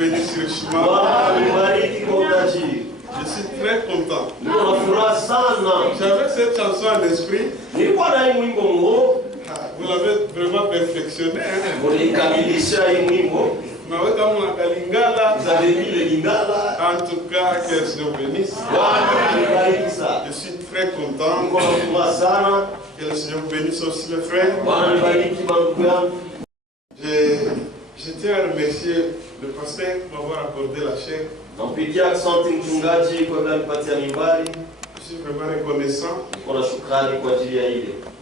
bénisse richement. Je suis très content. J'avais cette chanson à l'esprit. Vous l'avez vraiment perfectionné. Vous avez mis le lingala. En tout cas, que Dieu vous bénisse. Je suis très content. Que le Seigneur vous bénisse aussi, mes frères. Je tiens à remercier le pasteur pour m'avoir accordé la chair. Je suis vraiment reconnaissant.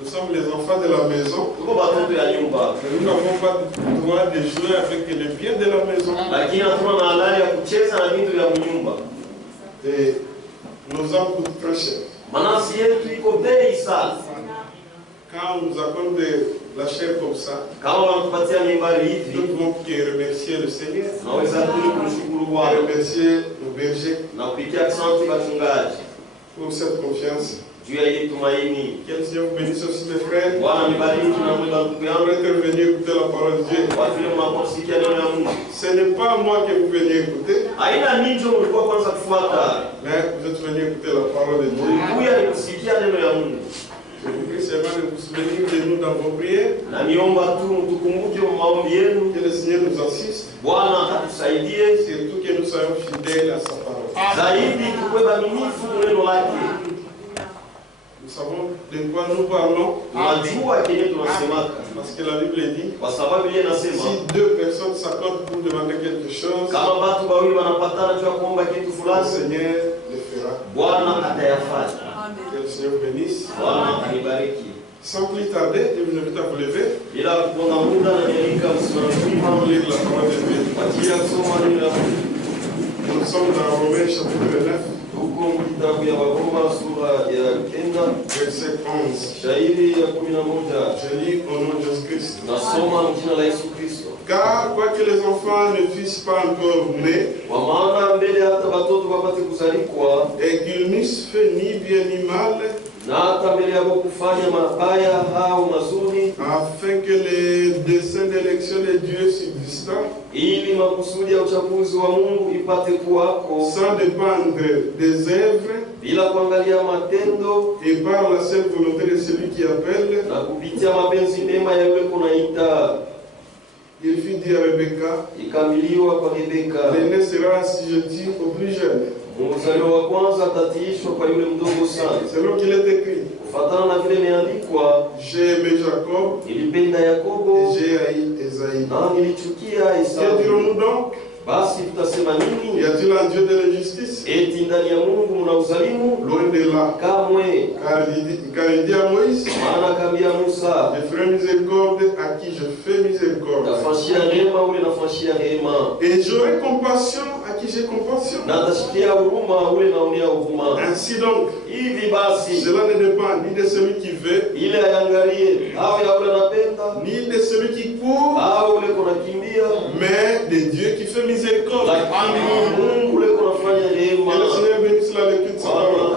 Nous sommes les enfants de la maison. Nous n'avons pas le droit de jouer avec les biens de la maison. Et nos âmes coûtent très cher. Quand on nous accorde la chair comme ça, nous devons remercier le Seigneur. Remercier nos bergers pour cette confiance. Que le Seigneur vous bénisse aussi, mes frères. On va intervenir écouter la parole de Dieu. Ce n'est pas moi que vous venez écouter, mais vous êtes venus écouter la parole de Dieu. Je vous prie seulement de vous souvenir de nous dans vos prières. Que le Seigneur nous assiste. Surtout que nous soyons fidèles à sa parole. Nous savons de quoi nous parlons. Parce que la Bible dit, si deux personnes s'accordent pour demander quelque chose, le Seigneur le fera. Que le Seigneur vous bénisse. Sans plus tarder, je vous invite à vous lever. Lire la parole de Dieu. Nous sommes dans Romains chapitre 9. Verset 11. Je lis au nom de Jésus-Christ. Car quoique les enfants ne fussent pas encore nés, et qu'ils n'eussent fait ni bien ni mal, afin que les desseins d'élection de Dieu subsistent, sans dépendre des œuvres, et par la seule volonté de celui qui appelle, il fit dire à Rebecca, l'aîné sera assujetti au plus jeune. Selon qu'il est écrit, j'ai aimé Jacob et j'ai haï Esaïe. Que dirons-nous donc? Y a-t-il un Dieu de la justice? Loin de là. Car il dit à Moïse, je ferai miséricorde à qui je fais miséricorde. Et j'aurai compassion à qui j'ai compassion. Ainsi donc, cela ne dépend ni de celui qui veut, ni de celui qui court, mais de Dieu qui fait miséricorde. Amen. Que le Seigneur bénisse la lecture de sa parole.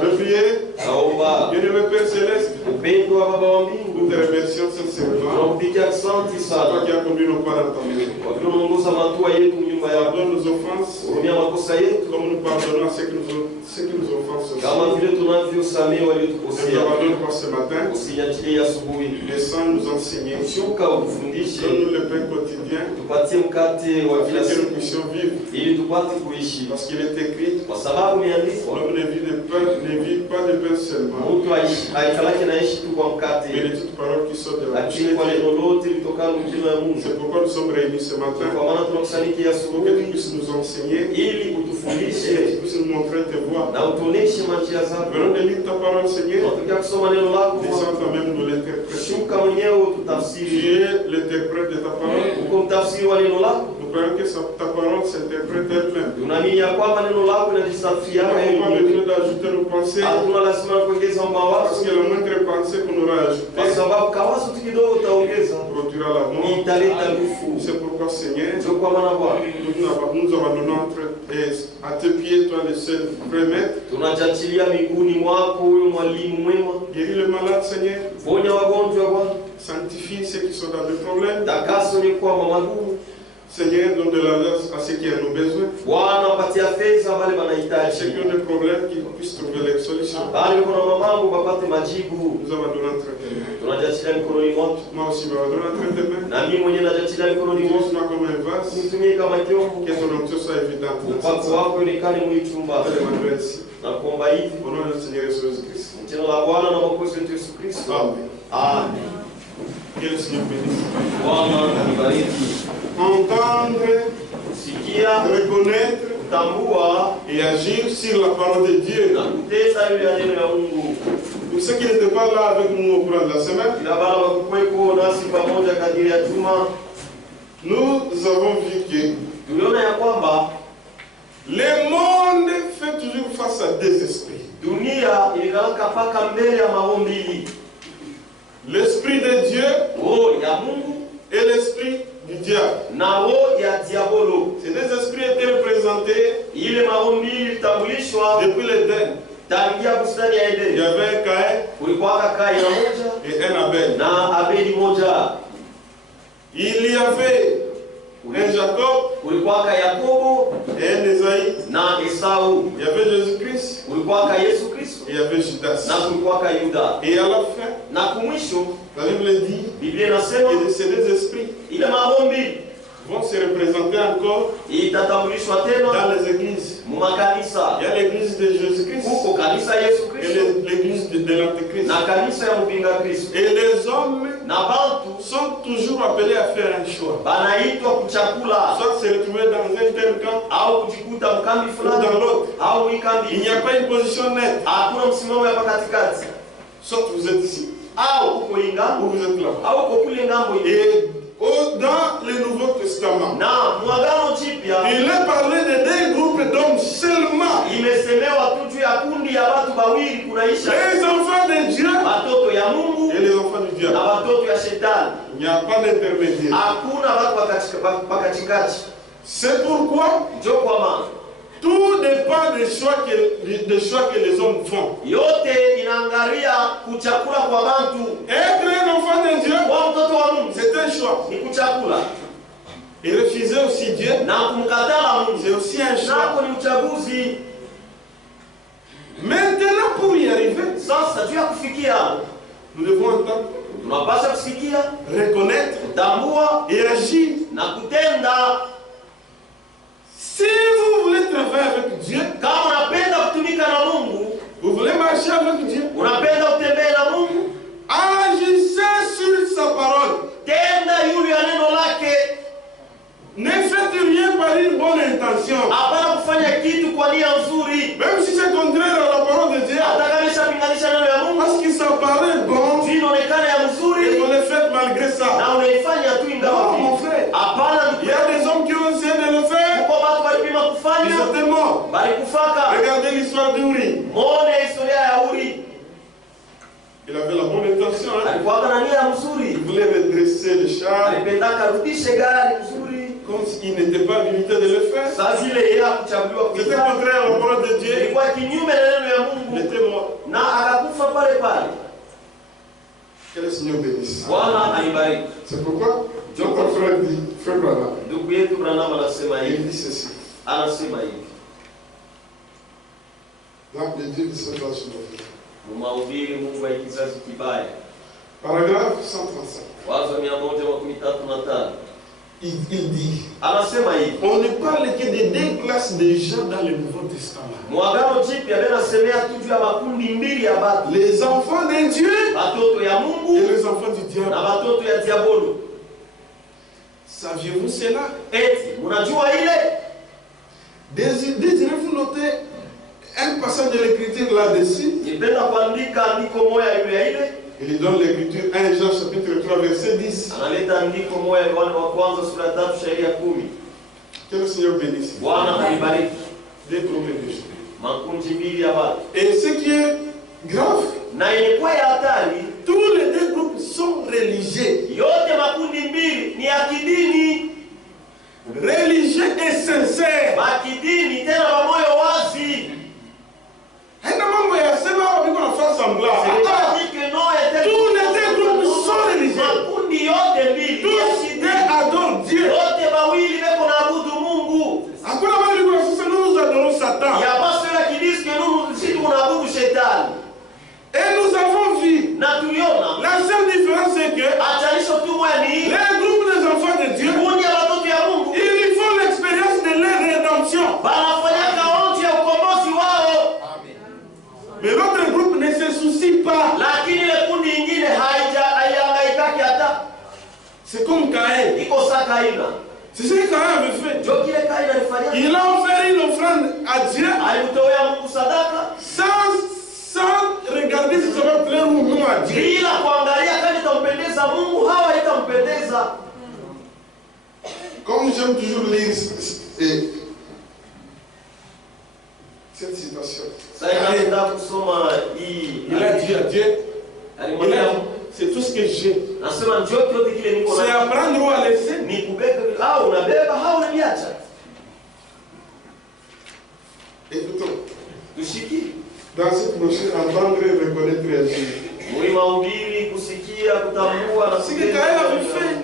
Je vais prier. Bien-aimé Père Céleste, nous te remercions sincèrement. C'est toi qui as conduit nos pas dans ta maison. Pardonne nos offenses, comme nous pardonnons à ceux qui nous offensent aussi. Nous abandonne pas ce matin. Descends nous enseigner. Donne-nous le pain quotidien. Afin que nous puissions vivre. Parce qu'il est écrit, l'homme ne vit pas de pain seulement, mais de toute parole qui sort de la bouche de Dieu. C'est pourquoi nous sommes réunis ce matin, pour que tu puisses nous enseigner, et que tu puisses nous montrer tes voies. Venons de lire ta parole, Seigneur. Descends toi-même nous l'interpréter. Tu es l'interprète de ta parole. Nous croyons que ta parole s'interprète elle-même. Nous n'avons pas besoin d'ajouter nos pensées, parce que la moindre pensée qu'on aura ajoutée produira la mort. C'est pourquoi, Seigneur, nous abandonnons à tes pieds, toi le seul vrai maître. Guéris le malade, Seigneur. Sanctifie ceux qui sont dans le problème. Seigneur, donne de l'argent à ceux qui en ont besoin. Ceux qui ont des problèmes, qu'ils puissent trouver les solutions. Nous avons donné entre tes mains. Moi aussi, je vais donner entre tes mains. Utilise-moi comme un vase. Que ton onction soit évidente. Au nom de Seigneur Jésus-Christ. Amen. Amen. Que le Seigneur bénisse. Entendre, reconnaître et agir sur la parole de Dieu. Pour ceux qui n'étaient pas là avec nous au cours de la semaine, nous avons vu que le monde fait toujours face à deux esprits. L'esprit de Dieu et l'esprit du diable. Ces deux esprits étaient représentés depuis l'Éden. Il y avait un Caïn et un Abel. Il y avait un Jacob et un Esaïe. Il y avait Jésus-Christ et il y avait Judas. Et à la fin, la Bible dit que ces deux esprits vont se représenter encore dans les églises. Il y a l'église de Jésus-Christ et l'église de l'Antéchrist. Et les hommes sont toujours appelés à faire un choix. Soit se retrouver dans un tel camp ou dans l'autre. Il n'y a pas une position nette. Soit vous êtes ici ou vous êtes là. Et dans le Nouveau Testament, il est parlé de deux groupes d'hommes seulement. Les enfants de Dieu et les enfants du diable. Il n'y a pas d'intermédiaire. C'est pourquoi tout dépend des choix que les hommes font. Être un enfant de Dieu, c'est un choix. Et refuser aussi Dieu, c'est aussi un choix. Maintenant, pour y arriver, nous devons entendre, reconnaître et agir. Si vous voulez travailler avec Dieu, vous voulez marcher avec Dieu, agissez sur sa parole. Ne faites rien par une bonne intention. Même si c'est contraire à la parole de Dieu. Parce que ça paraît bon. Et vous le faites malgré ça. Non, mon frère. Il y a des hommes qui ont essayé de le faire. Ils étaient morts. Regardez l'histoire d'Uri. Il avait la bonne intention. Il voulait redresser le char. Comme il n'était pas habilité de le faire. C'était contraire à la parole de Dieu. Il était mort. Que le Seigneur bénisse. C'est pourquoi notre frère dit, frère Branham, il dit ceci. Dans le Dieu de cette âge. Paragraphe 135. Il dit, on ne parle que de deux classes de gens dans le Nouveau Testament. Les enfants de Dieu et les enfants du diable. Saviez-vous cela? Désirez-vous noter un passage de l'écriture là-dessus? Il donne l'écriture 1 Jean chapitre 3 verset 10. Que le Seigneur bénisse. Des promesses de Dieu. Et ce qui est grave, tous les deux groupes sont religieux. Religieux et sincères. Tous les deux groupes sont religieux. Tous adorent Dieu. C'est comme Caïn. C'est ce que Caïn avait fait. Il a offert une offrande à Dieu sans regarder si ça va plaire ou non à Dieu. Comme j'aime toujours lire cette citation. Il a dit à Dieu, c'est tout ce que j'ai. C'est à prendre ou à laisser. Écoutons. Dans cette prochaine, entendre et reconnaître et agir. C'est que Caïn avait fait.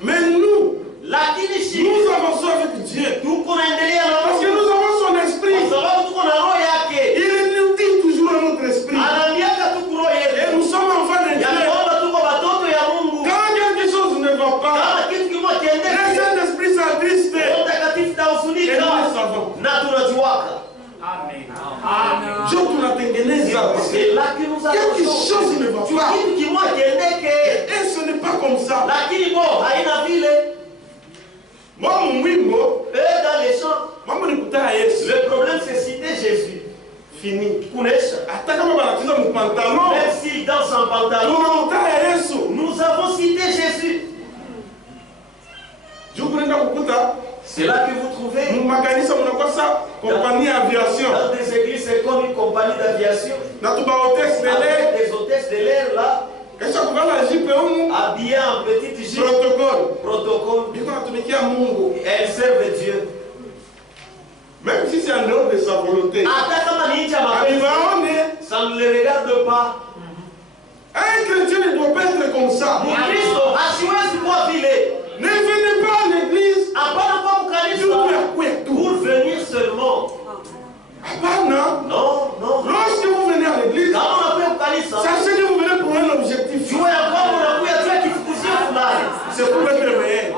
Mais nous avançons avec Dieu. Parce que nous avons son esprit. Il nous dit toujours à notre esprit. Et nous sommes enfants de Dieu. Quand quelque chose ne va pas, le Saint-Esprit s'attriste. Et nous le savons. Dieu nous a tengeneza. Quelque chose ne va pas. Et ce n'est pas comme ça. Moi, mon wimbo, le problème c'est citer Jésus. Fini. Même s'il danse en pantalon, nous avons cité Jésus. C'est là que vous trouvez dans des églises, c'est comme une compagnie d'aviation. Avec des hôtesses de l'air là, habillées en petite jupe. Protocole. Elles servent Dieu. Même si c'est en dehors de sa volonté, ça ne les regarde pas. Un chrétien ne doit pas être comme ça. Ne venez pas à l'église pour venir seulement. Non. Lorsque vous venez à l'église, sachez que vous venez pour un objectif. C'est pour être meilleur.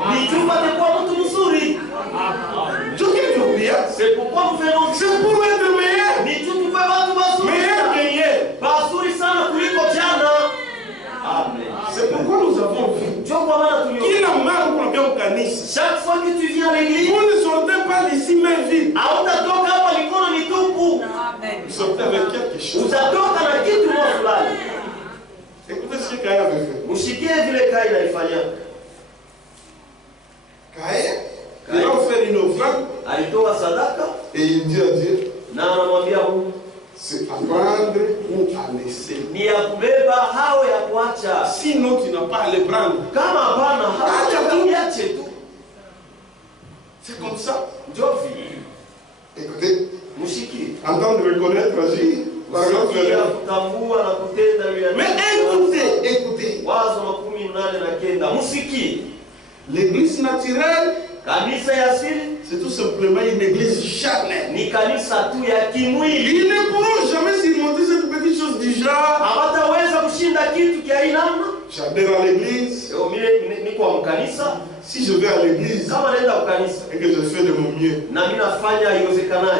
C'est pourquoi nous venons. C'est pour être meilleur. Meilleur que hier. C'est pourquoi nous avons vu. Chaque fois que tu viens à l'église, vous ne sortez pas d'ici main vide. Vous sortez avec quelque chose. Écoutez ce que Caïn avait fait. Caïn, il a offert une offrande. Et il dit à Dieu, c'est à prendre ou à laisser. Sinon tu n'as pas à les prendre. C'est comme ça. Écoutez, entendre, reconnaître, agir. Mais écoutez. L'église naturelle, c'est tout simplement une église charnelle. Ils ne pourront jamais surmonter cette petite chose du genre. J'adhère à l'église. Si je vais à l'église et que je fais de mon mieux,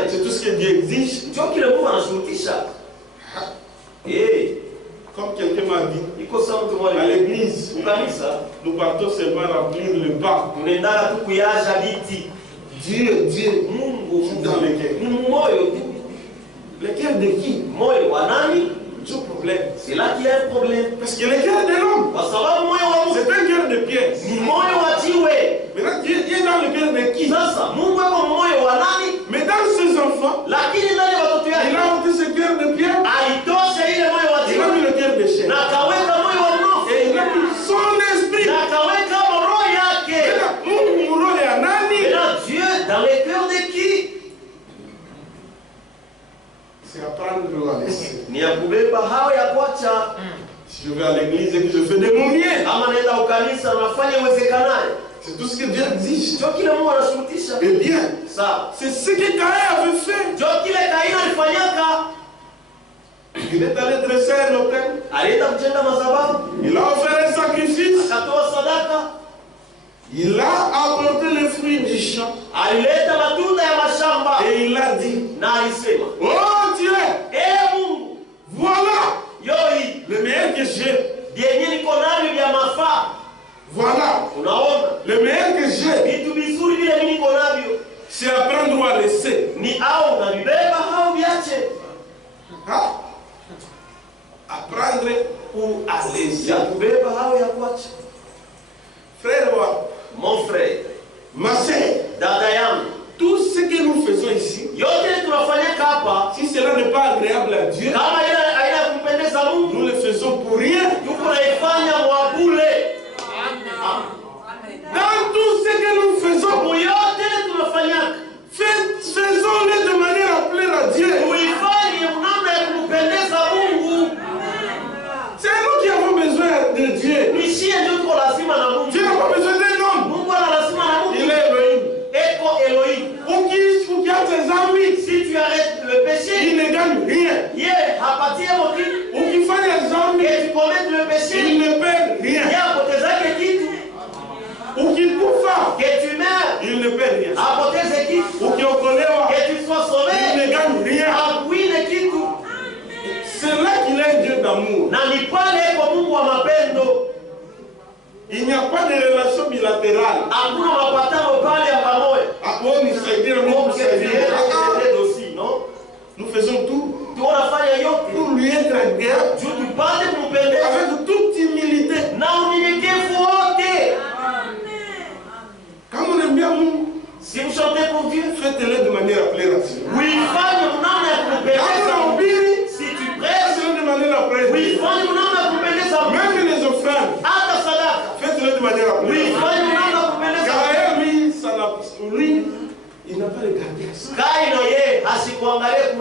c'est tout ce que Dieu exige. Comme quelqu'un m'a dit, à l'église, nous partons seulement remplir le bac. Dieu, dans le cœur. Le cœur de qui? C'est un problème. C'est là qu'il y a un problème. Parce que le cœur de l'homme, c'est un cœur de pierre. Maintenant, Dieu est dans le cœur de qui? Mais dans ses enfants, il a ôté ce cœur de pierre. Il a mis le cœur de chair. Et il a mis son esprit. Dieu dans le cœur de qui? C'est à prendre ou à laisser. Si je vais à l'église et que je fais de mon mieux, c'est tout ce que Dieu exige. Eh bien, c'est ce que Caïn avait fait. Il est allé dresser un autel. Il a offert un sacrifice. Il a apporté les fruits du champ. Et il a dit, oh Dieu, voilà le meilleur que j'ai. Voilà. Le meilleur que j'ai, c'est apprendre à laisser. Apprendre ou à laisser. Frère, mon frère, ma sœur, tout ce que nous faisons ici, si cela n'est pas agréable à Dieu, nous le faisons pour rien. Dans tout ce que nous faisons, faisons-le de manière à plaire à Dieu. C'est nous qui avons besoin de Dieu. Dieu n'a pas besoin d'un homme. Il est Elohim. Ou qui a ses amis. Si tu arrêtes le péché, il ne gagne rien. Ou qui fait les amis, et tu commets le péché, il ne perd rien. Ou qui couvre, que tu meurs, il ne perd rien. Ou qui okolewa, que tu sois sauvé, il ne gagne rien. C'est là qu'il est Dieu d'amour. Il n'y a pas de relation bilatérale. Nous faisons tout pour lui être agréable, avec toute humilité. Quand on aime bien nous, si vous chantez pour Dieu, faites-le de manière à plaire à Dieu. Si tu prêches de manière à plaire à Dieu. Même les offrandes, faites-le de manière à plaire à Dieu. Car lui, il n'a pas regardé à ça.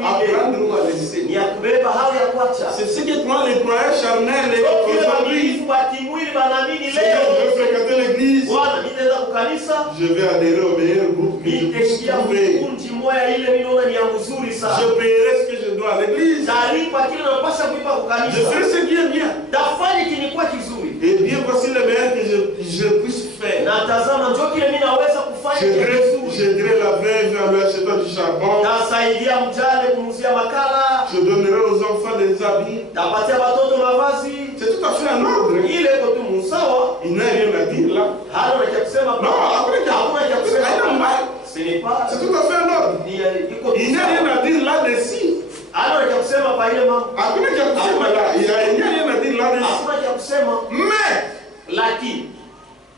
Apprendre à laisser. C'est ce que prend les croyants charnels aujourd'hui. Je vais fréquenter l'église. Je vais adhérer au meilleur groupe que je puisse trouver. Je paierai ce que je dois à l'église. Je ferai ce qui est bien. Et bien voici le meilleur que je puisse faire. J'aiderai la veuve en lui achetant du charbon. Je donnerai aux enfants des habits. C'est tout à fait en ordre. Il n'a rien à dire là. Non, après c'est tout à fait en ordre. Il n'a rien à dire là-dessus. Il n'y a rien à dire là-dessus.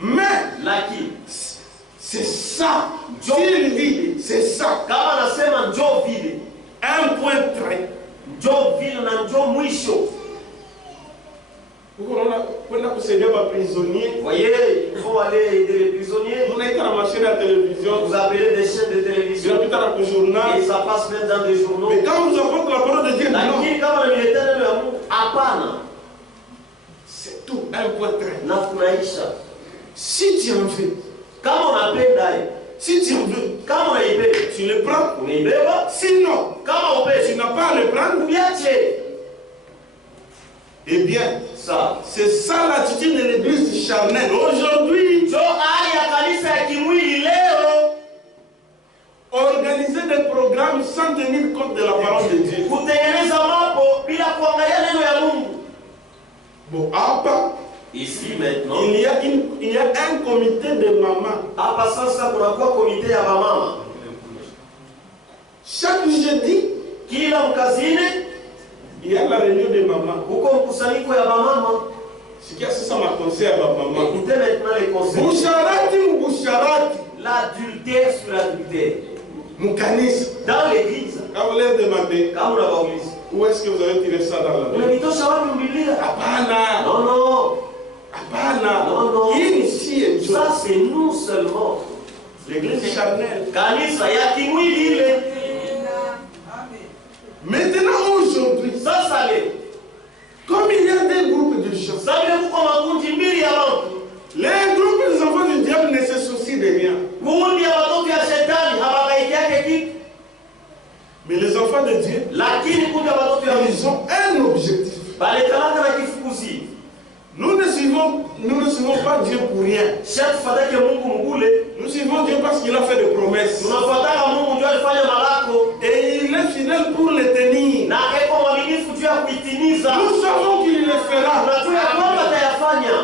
Mais c'est ça. S'il dit, c'est ça. Un point très. Voyez, il faut aller aider les prisonniers. Vous appelez des chaînes de télévision. Et ça passe même dans des journaux. Mais quand vous apportez la parole de Dieu, c'est tout. Un point très. Si tu en veux, si tu en veux, tu le prends. Sinon, tu n'as pas à le prendre. Eh bien, c'est ça l'attitude de l'église du charnel. Aujourd'hui, organiser des programmes sans tenir compte de la parole de Dieu. Bon, ici maintenant, il y a un comité de mamans. Chaque jeudi, il y a la réunion de mamans. Ce qui a ça m'a conseillé à ma maman. Écoutez maintenant les conseils. Boucharati ou boucharati. L'adultère sur l'adultère. Moukanis. Dans l'église. Quand vous leur demandez, où est-ce que vous avez tiré ça dans la Bible? Apana. Non. Apana. Non. Ici et ça c'est nous seulement. L'église charnelle. Kanisa ya kimwili. Maintenant aujourd'hui, comme il y a des groupes de gens, les groupes des enfants du diable ne se soucient de rien. Mais les enfants de Dieu, ils ont un objectif. Nous ne suivons pas Dieu pour rien. Nous suivons Dieu parce qu'il a fait des promesses. Et il est fidèle pour les tenir. Nous savons qu'il le fera.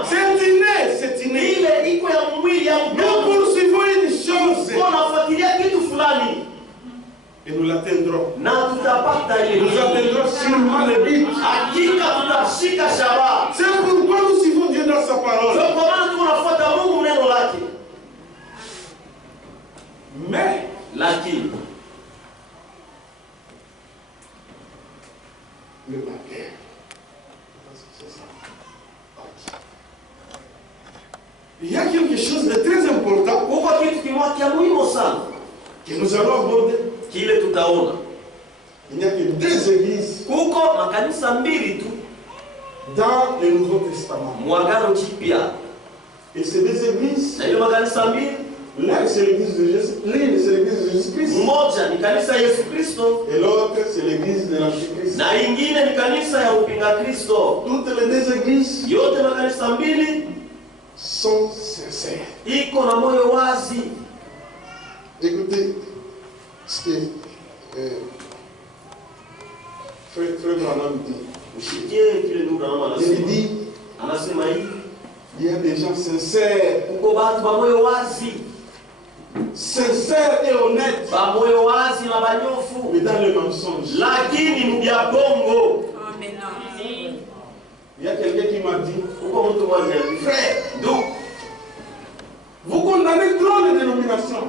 C'est inné. nous l'atteindrons. Na tutapata ile. Nous atteindrons sûrement le but. Hakika tutashika shabaha. C'est pourquoi nous suivons Dieu dans sa parole. Ndio kwa maana tunafuata Mungu neno lake. Mais lakini le baptême. Il y a quelque chose de très important que nous allons aborder. Il n'y a que 2 églises dans le Nouveau Testament. Et ces 2 églises, l'une c'est l'église de Jésus-Christ. Et l'autre c'est l'église de l'Antichrist. Toutes les 2 églises sont sincères. Écoutez ce que Frère Branham dit. Il dit il y a des gens sincères. Sincères et honnêtes. Mais dans le mensonge. Il y a quelqu'un qui m'a dit, frère, donc, vous condamnez trop les dénominations.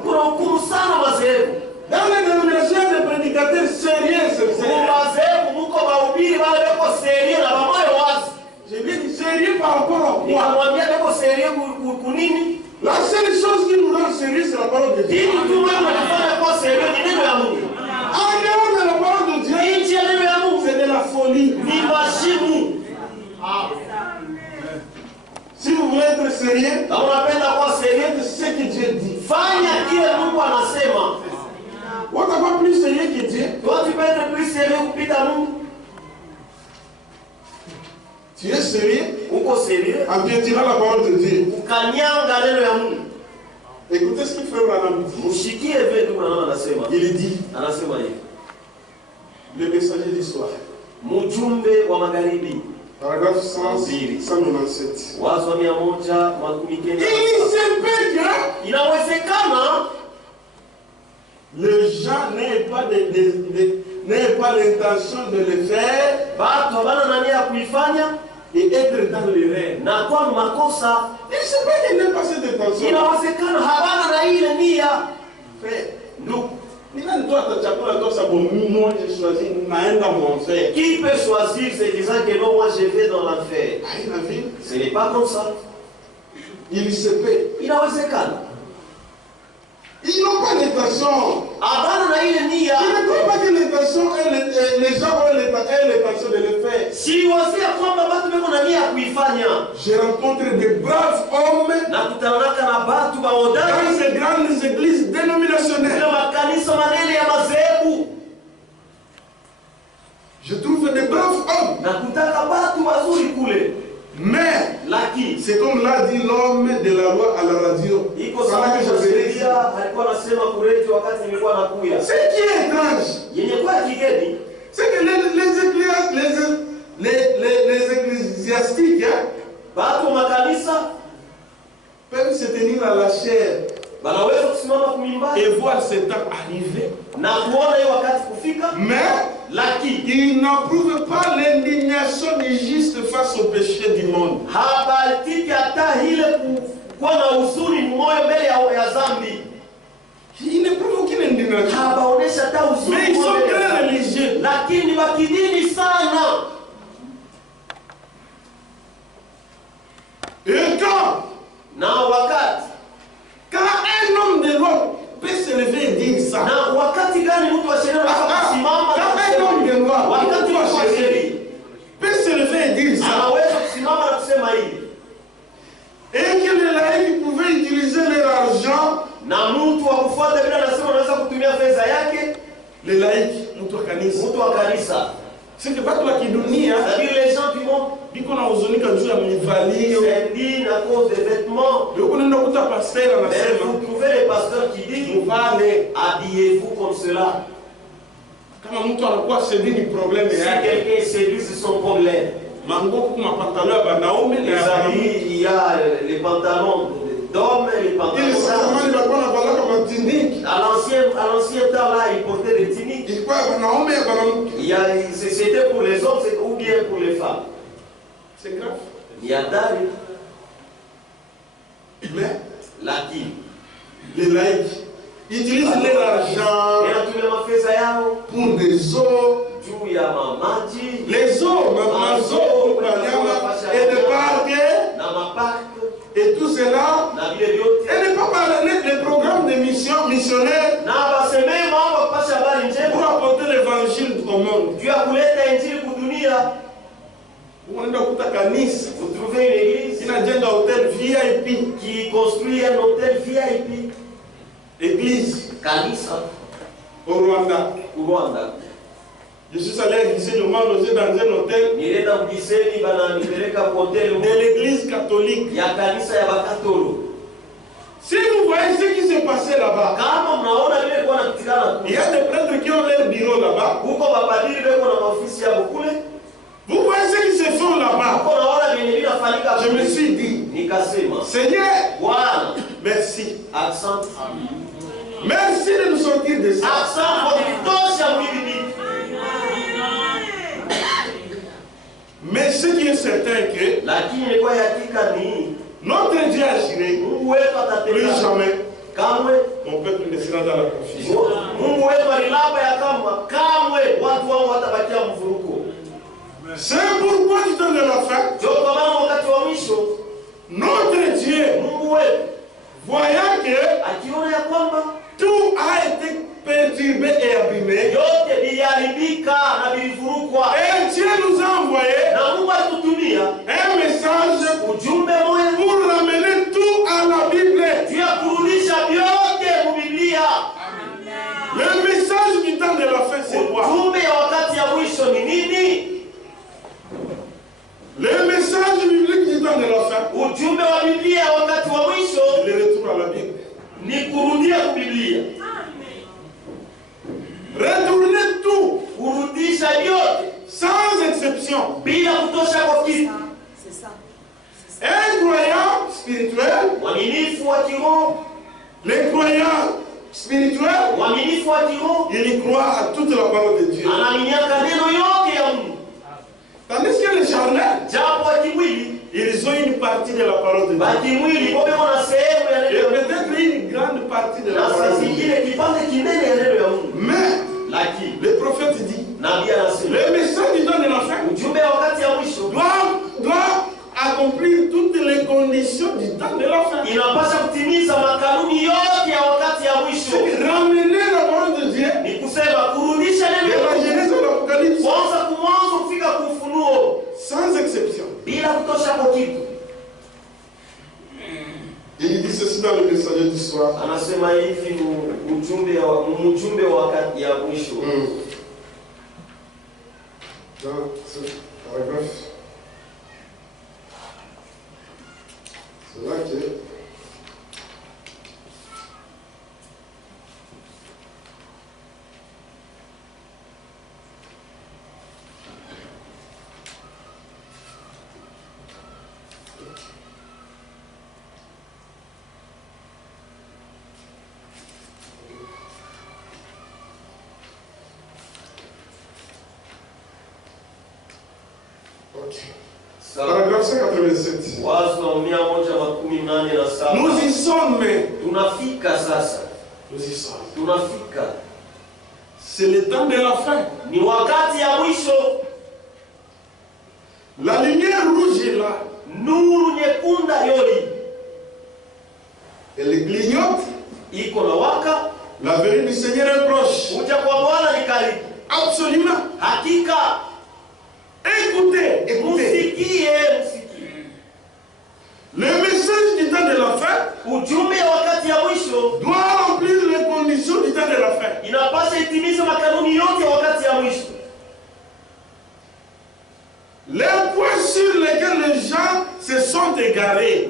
Dans les dénominations, il y a des prédicateurs sérieux, sincères. J'ai bien dit sérieux par rapport à quoi? La seule chose qui nous rend sérieux, c'est la parole de Dieu. En dehors de la parole de Dieu, c'est de la folie. Si vous voulez être sérieux, c'est ce que Dieu dit. On n'est pas plus sérieux que Dieu. Toi, tu peux être plus sérieux que Mungu. Tu es sérieux en piétinant la parole de Dieu. Écoutez ce que Frère Branham dit. Il dit, le messager du soir, paragraphe 197. Il se peut que les gens n'aient pas l'intention de le faire et être dans l'erreur. Il se peut qu'il n'ait pas cette intention. Qui peut choisir ce disant que non, moi je vais dans l'enfer? Ce n'est pas comme ça. Il se peut. Ils n'ont pas l'intention. Ils ne croient pas que l'intention, les gens ont l'intention de le faire. Je rencontre de braves hommes dans ces grandes églises dénominationnelles. Je trouve de braves hommes. Mais, c'est comme l'a dit l'homme de la loi à la radio. Ce qui est étrange, c'est que les ecclésiastiques peuvent se tenir à la chair et voir ce temps arriver. Mais ils n'approuvent pas l'indignation du juste face au péché du monde. Ils ne prouvent aucune indignation. Mais ils sont très religieux. Et quand un homme de loi peut se lever et dire ça, quand un homme de loi peut se lever et dire ça, et que les laïcs pouvaient utiliser leur argent, les laïcs, c'est que pas toi qui donnes, c'est-à-dire les gens du monde. C'est dit à cause des vêtements. Mais vous trouvez les pasteurs qui disent habillez-vous comme cela. Si quelqu'un séduit, c'est son problème. Il y a les pantalons d'hommes et les pantalons. À l'ancien temps là, ils portaient des tuniques. C'était pour les hommes ou bien pour les femmes. C'est grave. Il y a David. Mais les laïcs utilisent l'argent pour des eaux. Les eaux, et des parcs, et tout cela. Et ne pas parler des programmes de mission missionnaires pour apporter l'évangile au monde. Vous trouvez une église qui construit un hôtel VIP. Église Kanisa au Rwanda. Je suis allé à l'enseignement logé dans un hôtel de l'église catholique. Si vous voyez ce qui s'est passé là-bas, il y a des prêtres qui ont leur bureau là-bas. Vous voyez ce qui se fait là-bas. Je me suis dit, Seigneur, merci. Merci de nous sortir de ça. Mais ce qui est certain que notre Dieu a juré, plus jamais mon peuple ne sera dans la confusion. C'est pourquoi du temps de la fin, notre Dieu, voyant que tout a été perturbé et abîmé, et Dieu nous a envoyé un message pour ramener tout à la Bible. Le message du temps de la fin, c'est quoi? Le message biblique du temps de la fin, le retour à la Bible. Retournez tout, sans exception. Un croyant spirituel, les croyants spirituels, ils croient à toute la parole de Dieu. Tandis que les charnels, ils ont une partie de la parole de Dieu. Et peut-être une grande partie de la parole de Dieu. Mais le prophète dit, le message du temps de la fin doit accomplir toutes les conditions du temps de la fin. Ramener la parole de Dieu de la Genèse à l'Apocalypse sans exception. Il dit ceci dans le messager du soir. Dans ce paragraphe, c'est là que paragraphe 187. Nous y sommes. Nous y sommes. C'est le temps de la fin. La lumière rouge est là. Elle clignote. La venue du Seigneur est proche. Absolument. Écoutez. Le message du temps de la fin doit remplir les conditions du temps de la fin. Les points sur lesquels les gens se sont égarés.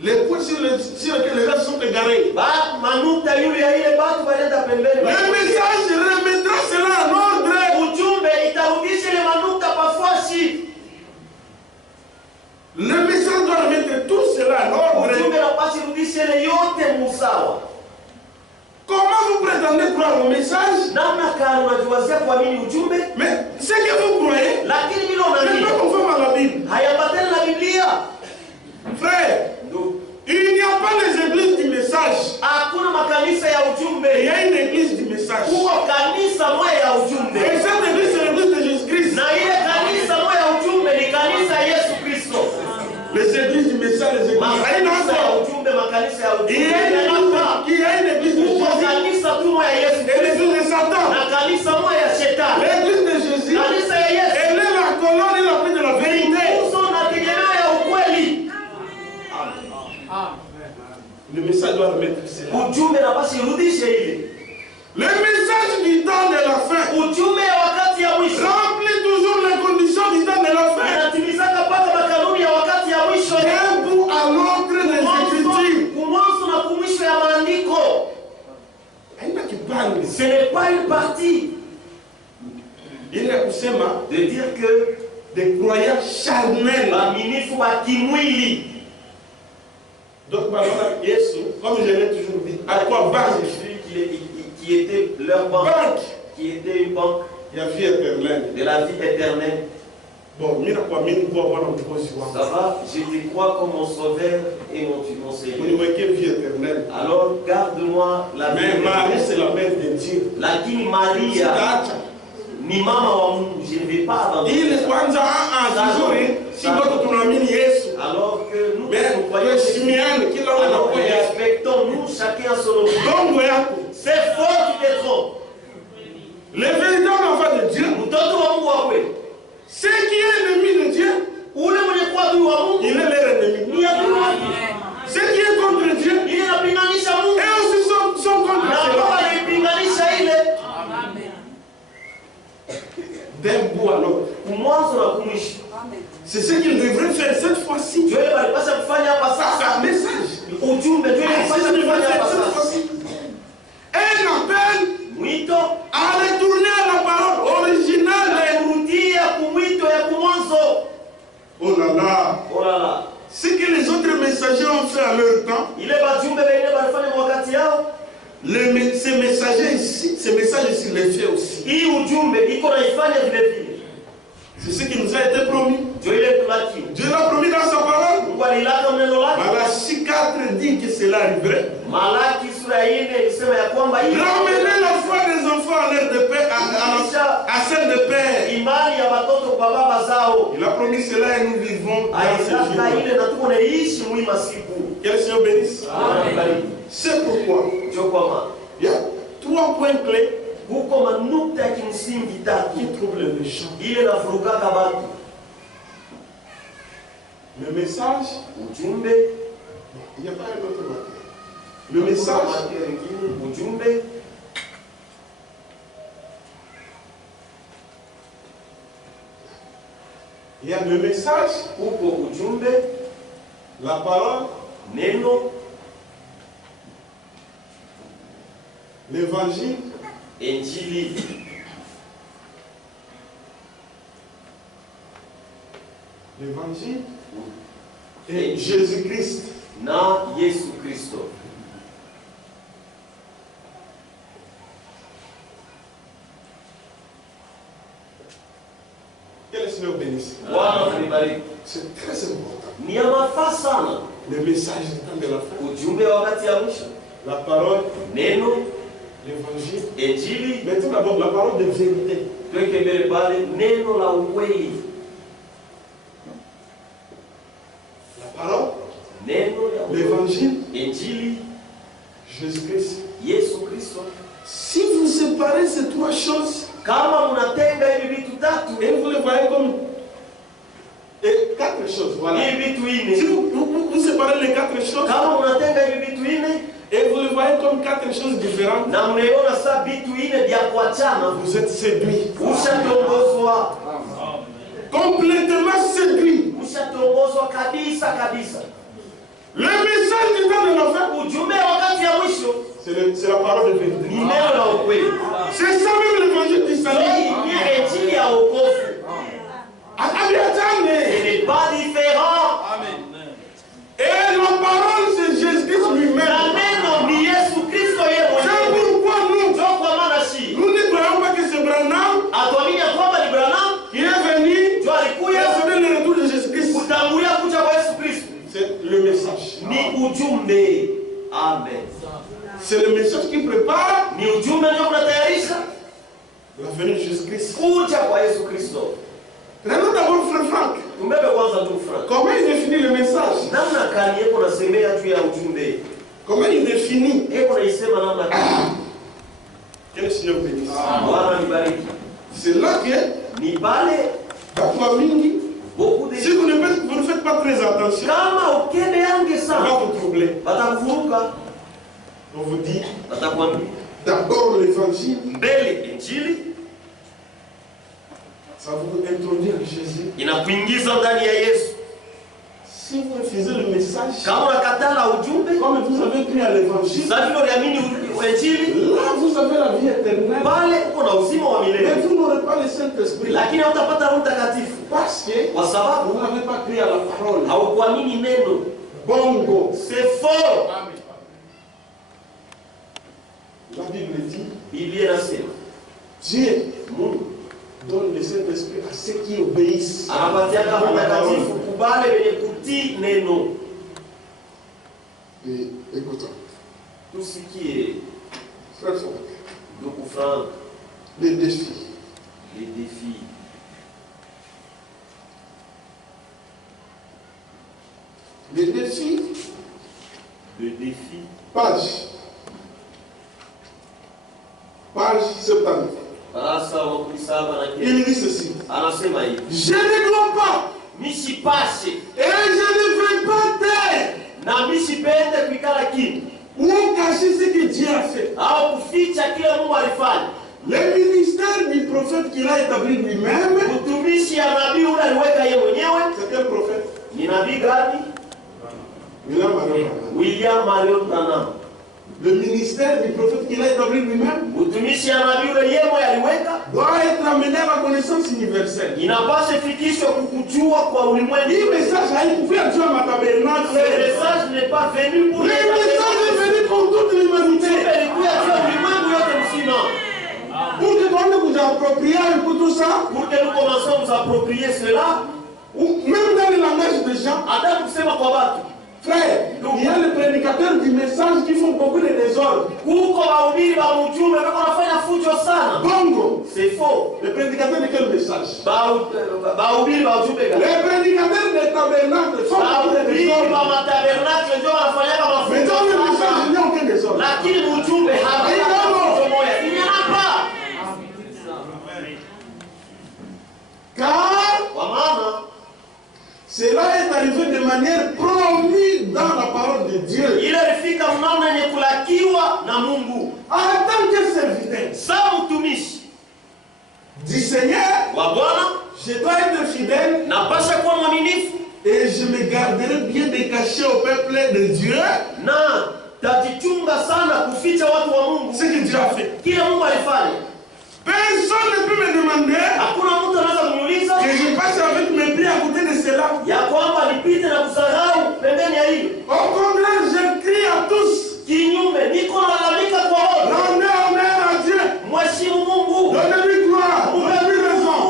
Les points sur lesquels les gens sont égarés. Le message remettra cela en ordre. Le message doit remettre tout cela en ordre. Il y a une église de Jésus et l'église de Satan. L'église de Jésus, elle est la colonne et la pluie de la vérité. Le message doit remettre cela. Le message du temps de la fin remplit toujours les conditions du temps de la fin. D'un bout à l'autre des Écritures. Ce n'est pas une partie. Il est de dire que des croyants charnels. Donc, comme je l'ai toujours dit, à quoi banque qui était leur banque, qui était une banque de la vie éternelle. Bon, ça va, je te crois comme mon sauveur et mon Seigneur. Alors, garde-moi la vie. Mais Marie, c'est la mère de Dieu. Lakini Maria ni mama wa Mungu, je ne vais pas abandonner. Alors que nous respectons, nous chacun son opinion. C'est fort qui te trompe. Le véritable enfant de Dieu, ceux qui est ennemi de Dieu, il est leur ennemi. Ceux qui est contre Dieu, et aussi sont contre cela. D'un bout à l'autre. C'est ce qu'il devrait faire cette fois-ci. C'est un message. Un appel à retourner à la parole originale. Oh là là. Ce que les autres messagers ont fait à leur temps, ces messagers ici, ces messages ici les fait aussi. C'est ce qui nous a été promis. Dieu l'a promis dans sa parole. Malachie 4 dit que cela arriverait. Ramener la foi des enfants à l'air de père, à celle de père. Il a promis cela et nous vivons dans ce jour. Que le Seigneur bénisse. C'est pourquoi il y a 3 points clés qui trouvent les méchants. Le message, il n'y a pas un autre matière. Le message, il y a le message, la parole, l'évangile, l'évangile et Jésus-Christ. Que le Seigneur bénisse. C'est très important. Le message du temps de la fin. La parole, l'évangile. Mettons d'abord la parole de vérité. La parole, l'évangile, Jésus-Christ. Si vous séparez ces 3 choses, et vous les voyez comme 4 choses, voilà. Si vous séparez les 4 choses, et vous les voyez comme 4 choses différentes, vous êtes séduit. Complètement séduit. Le message du temps de la fin, c'est la parole de vérité. C'est ça même l'évangile du salut. Ce n'est pas différent. Et la parole, c'est Jésus-Christ lui-même. C'est pourquoi nous ne croyons pas que c'est Branham qui est venu donner le retour de Jésus-Christ. C'est le message. C'est le message qui prépare la venue de Jésus-Christ. Prenons d'abord Frère Franck. Comment il définit le message? Comment il définit? Que le Seigneur bénisse. C'est là que si vous ne faites pas très attention, ça va vous troubler. On vous dit d'abord l'évangile, ça va vous introduire Jésus. Si vous refusez le message, comme vous avez cru à l'évangile, là vous avez la vie éternelle, mais vous n'aurez pas le Saint-Esprit. Parce que vous n'avez pas cru à la parole. Bongo. C'est faux. La Bible dit, Dieu donne le Saint-Esprit à ceux qui obéissent. Et écoutons. Tout ce qui est les défis. Les défis. Page 70. Il dit ceci. Je ne dois pas. Et je ne veux pas taire. Ou cacher ce que Dieu a fait. Le ministère du prophète qu'il a établi lui-même. C'est quel prophète? William Marion Branham. Le ministère du prophète qu'il a établi lui-même doit être amené à la connaissance universelle. Le message n'est pas venu pour le message est venu pour toute l'humanité. Pour que nous nous approprions pour tout ça, pour que nous commençons à nous approprier cela, ou même dans le langage des gens. Frère, il y a les prédicateurs du message qui font beaucoup de désordre. Bongo. C'est faux. Les prédicateurs de quel message? Les prédicateurs des tabernacles font beaucoup de désordre. Mais dans le message, il n'y a aucun désordre. Il n'y en a pas. Car cela est arrivé de manière promise dans la parole de Dieu. En tant que serviteur du Seigneur, je dois être fidèle et je me garderai bien de cacher au peuple de Dieu ce que Dieu a fait. Personne ne peut me demander que je passe avec mes pieds à côté de cela. Au contraire, je crie à tous. Rendez honneur à Dieu. Donnez-lui gloire. Donnez-lui raison.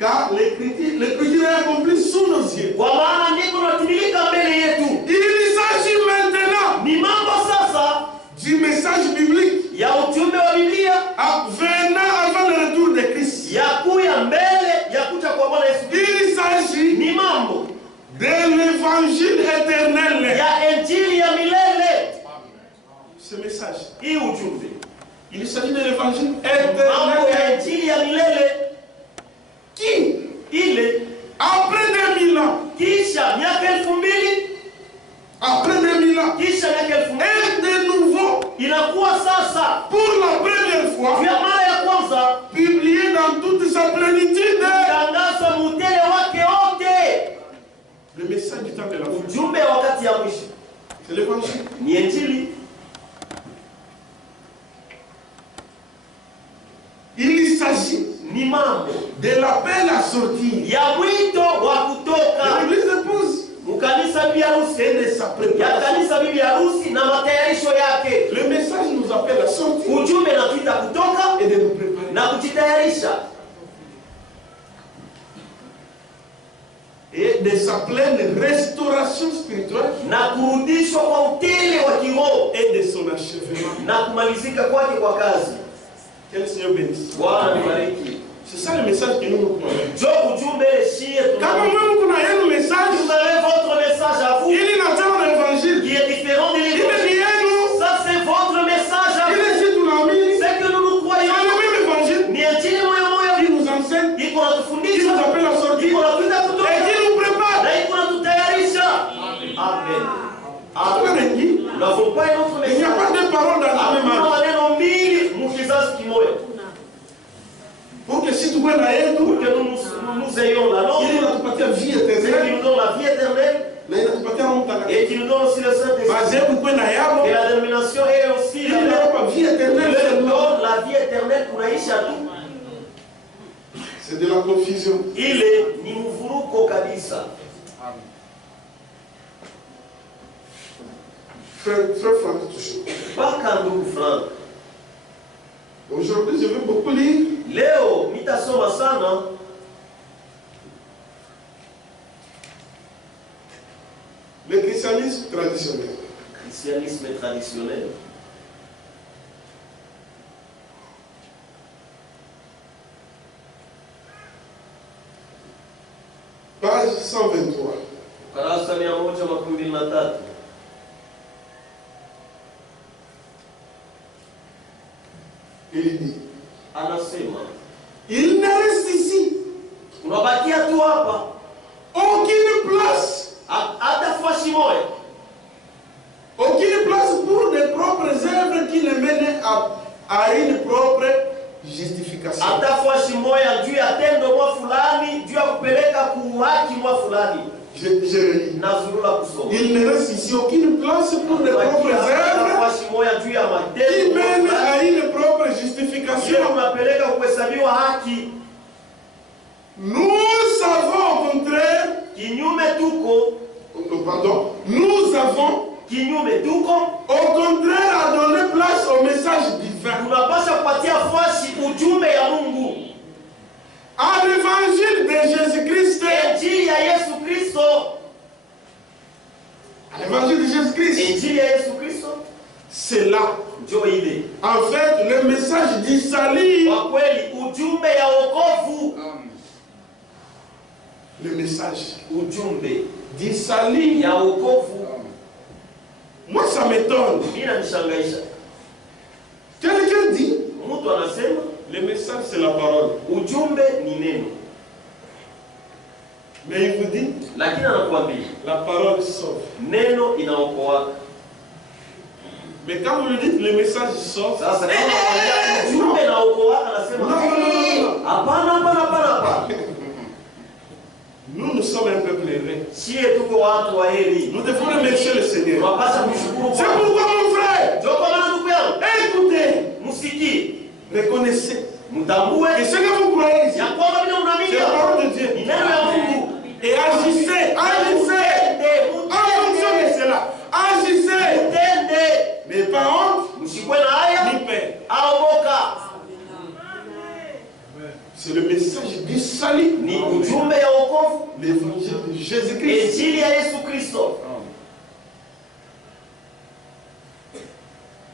Car l'écriture est accomplie sous nos yeux. Il s'agit maintenant du message biblique venant avant le retour de Christ. Il s'agit de l'évangile éternel. Ce message. Il s'agit de l'évangile éternel. Qui après 2000 ans. Après 2000 ans. Et de nouveau. Pour la première fois. Publié dans toute sa plénitude. Le message du temps de la fin. C'est l'évangile. Il s'agit de l'appel à sortir. L'église épouse. Et de sa préparation. Le message nous appelle à sortir et de nous préparer. Et de sa pleine restauration spirituelle et de son achèvement. Que le Seigneur bénisse. C'est ça le message que nous nous prenons. Quand même qu'on a un message anatufundisha, nous appelle à sortir, et qui nous prépare. na iko natutayarisha. Amen. Nous n'avons pas un autre message. Il n'y a pas de parole dans la même âge. Pour que si tu veux la haine, pour que nous ayons la nôtre, il nous donne vie éternelle, qui nous donne la vie éternelle, et qui nous donne aussi le Saint-Esprit. Et la dénomination est aussi la vie éternelle. La vie éternelle pour Aïcha tout. C'est de la confusion. Il est Nimuvuruko kabisa. Frère Franck toujours. Baka ndugu Franck. Aujourd'hui, je vais beaucoup lire. Leo nitasoma sana le christianisme traditionnel. Christianisme traditionnel. Page 123. Ukurasa 123. Il dit, anasema, il ne reste ici unabakia tu hapa aucune place, hata fashi moja, aucune place pour des propres œuvres qui ne mènent à une propre justification. Hata fashi moja juu ya tendo mwa fulani, juu ya kupeleka kuhaki mwa fulani. Je relis. Il ne reste ici aucune place pour des propres œuvres qui mènent à une propre justification. Nous savons au contraire, nous avons au contraire à donner place au message divin, à l'évangile de Jésus-Christ. À l'évangile de Jésus-Christ. C'est là. En fait, le message du salut. Le message du salut. Moi, ça m'étonne. Quelqu'un dit, le message, c'est la parole. Mais il vous dit, la parole sauve. Mais quand vous lui dites le message sauve, nous sommes un peuple errant. Nous devons remercier le Seigneur. C'est pourquoi mon frère, écoutez, reconnaissez et ce que vous croyez ici, c'est la parole de Dieu. Et agissez en fonction de cela. Agissez, mais pas honte, ni paix. C'est le message du salut, l'évangile de Jésus-Christ.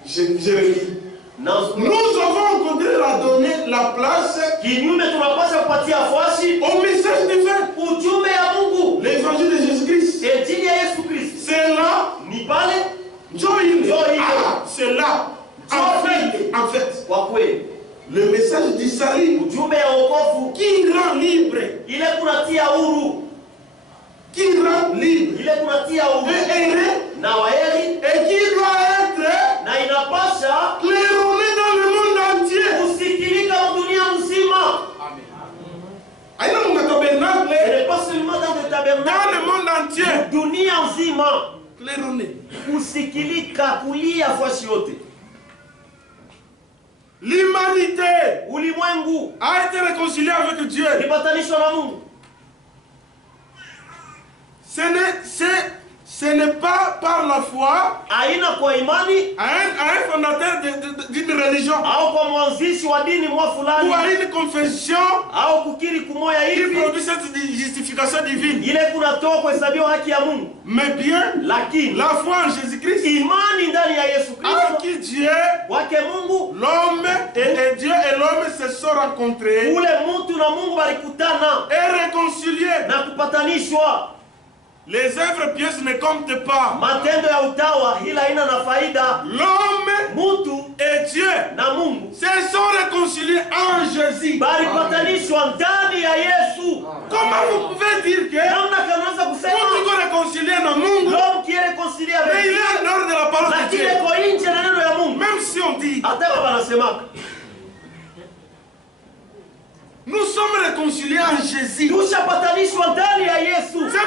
Je relis. Nous avons rencontré la place au message divin, l'évangile de Jésus-Christ. C'est là, c'est là, en fait, le message du salut qui rend libre, qui rend libre et qui doit être claironnée dans le monde entier. Et pas seulement dans le tabernacle, dans le monde entier, dunia nzima, claironnée. Kusikilika kulia fasi yote. L'humanité ulimwengu a été réconciliée avec Dieu. Ipatanishwa na Mungu. Ce n'est pas par la foi aina kwa imani à un fondateur d'une religion au kwa mwanzishi wa dini mwa fulani ou à une confession au kukiri kumoya hivi qui produit cette justification divine. Ile kunatoa kuhesabiwa haki ya Mungu. Mais bien lakini la foi en Jésus-Christ, imani ndani ya Yesu Kristo, en qui Dieu, wake Mungu, l'homme et Dieu et l'homme se sont rencontrés, ule mtu na Mungu balikutana et réconciliés, na kupatanishwa. Les œuvres pieuses ne comptent pas. Matendo ya utawa hila ina na faida. L'homme, mutu et Dieu na Mungu se sont réconciliés en Jésus. Balipatanishwa ndani ya ya Yesu. Comment vous pouvez dire que mtu iko réconcilié na Mungu, l'homme qui est réconcilié avec mais il est en dehors de la parole de Dieu? Même si on dit nous sommes réconciliés en Jésus. C'est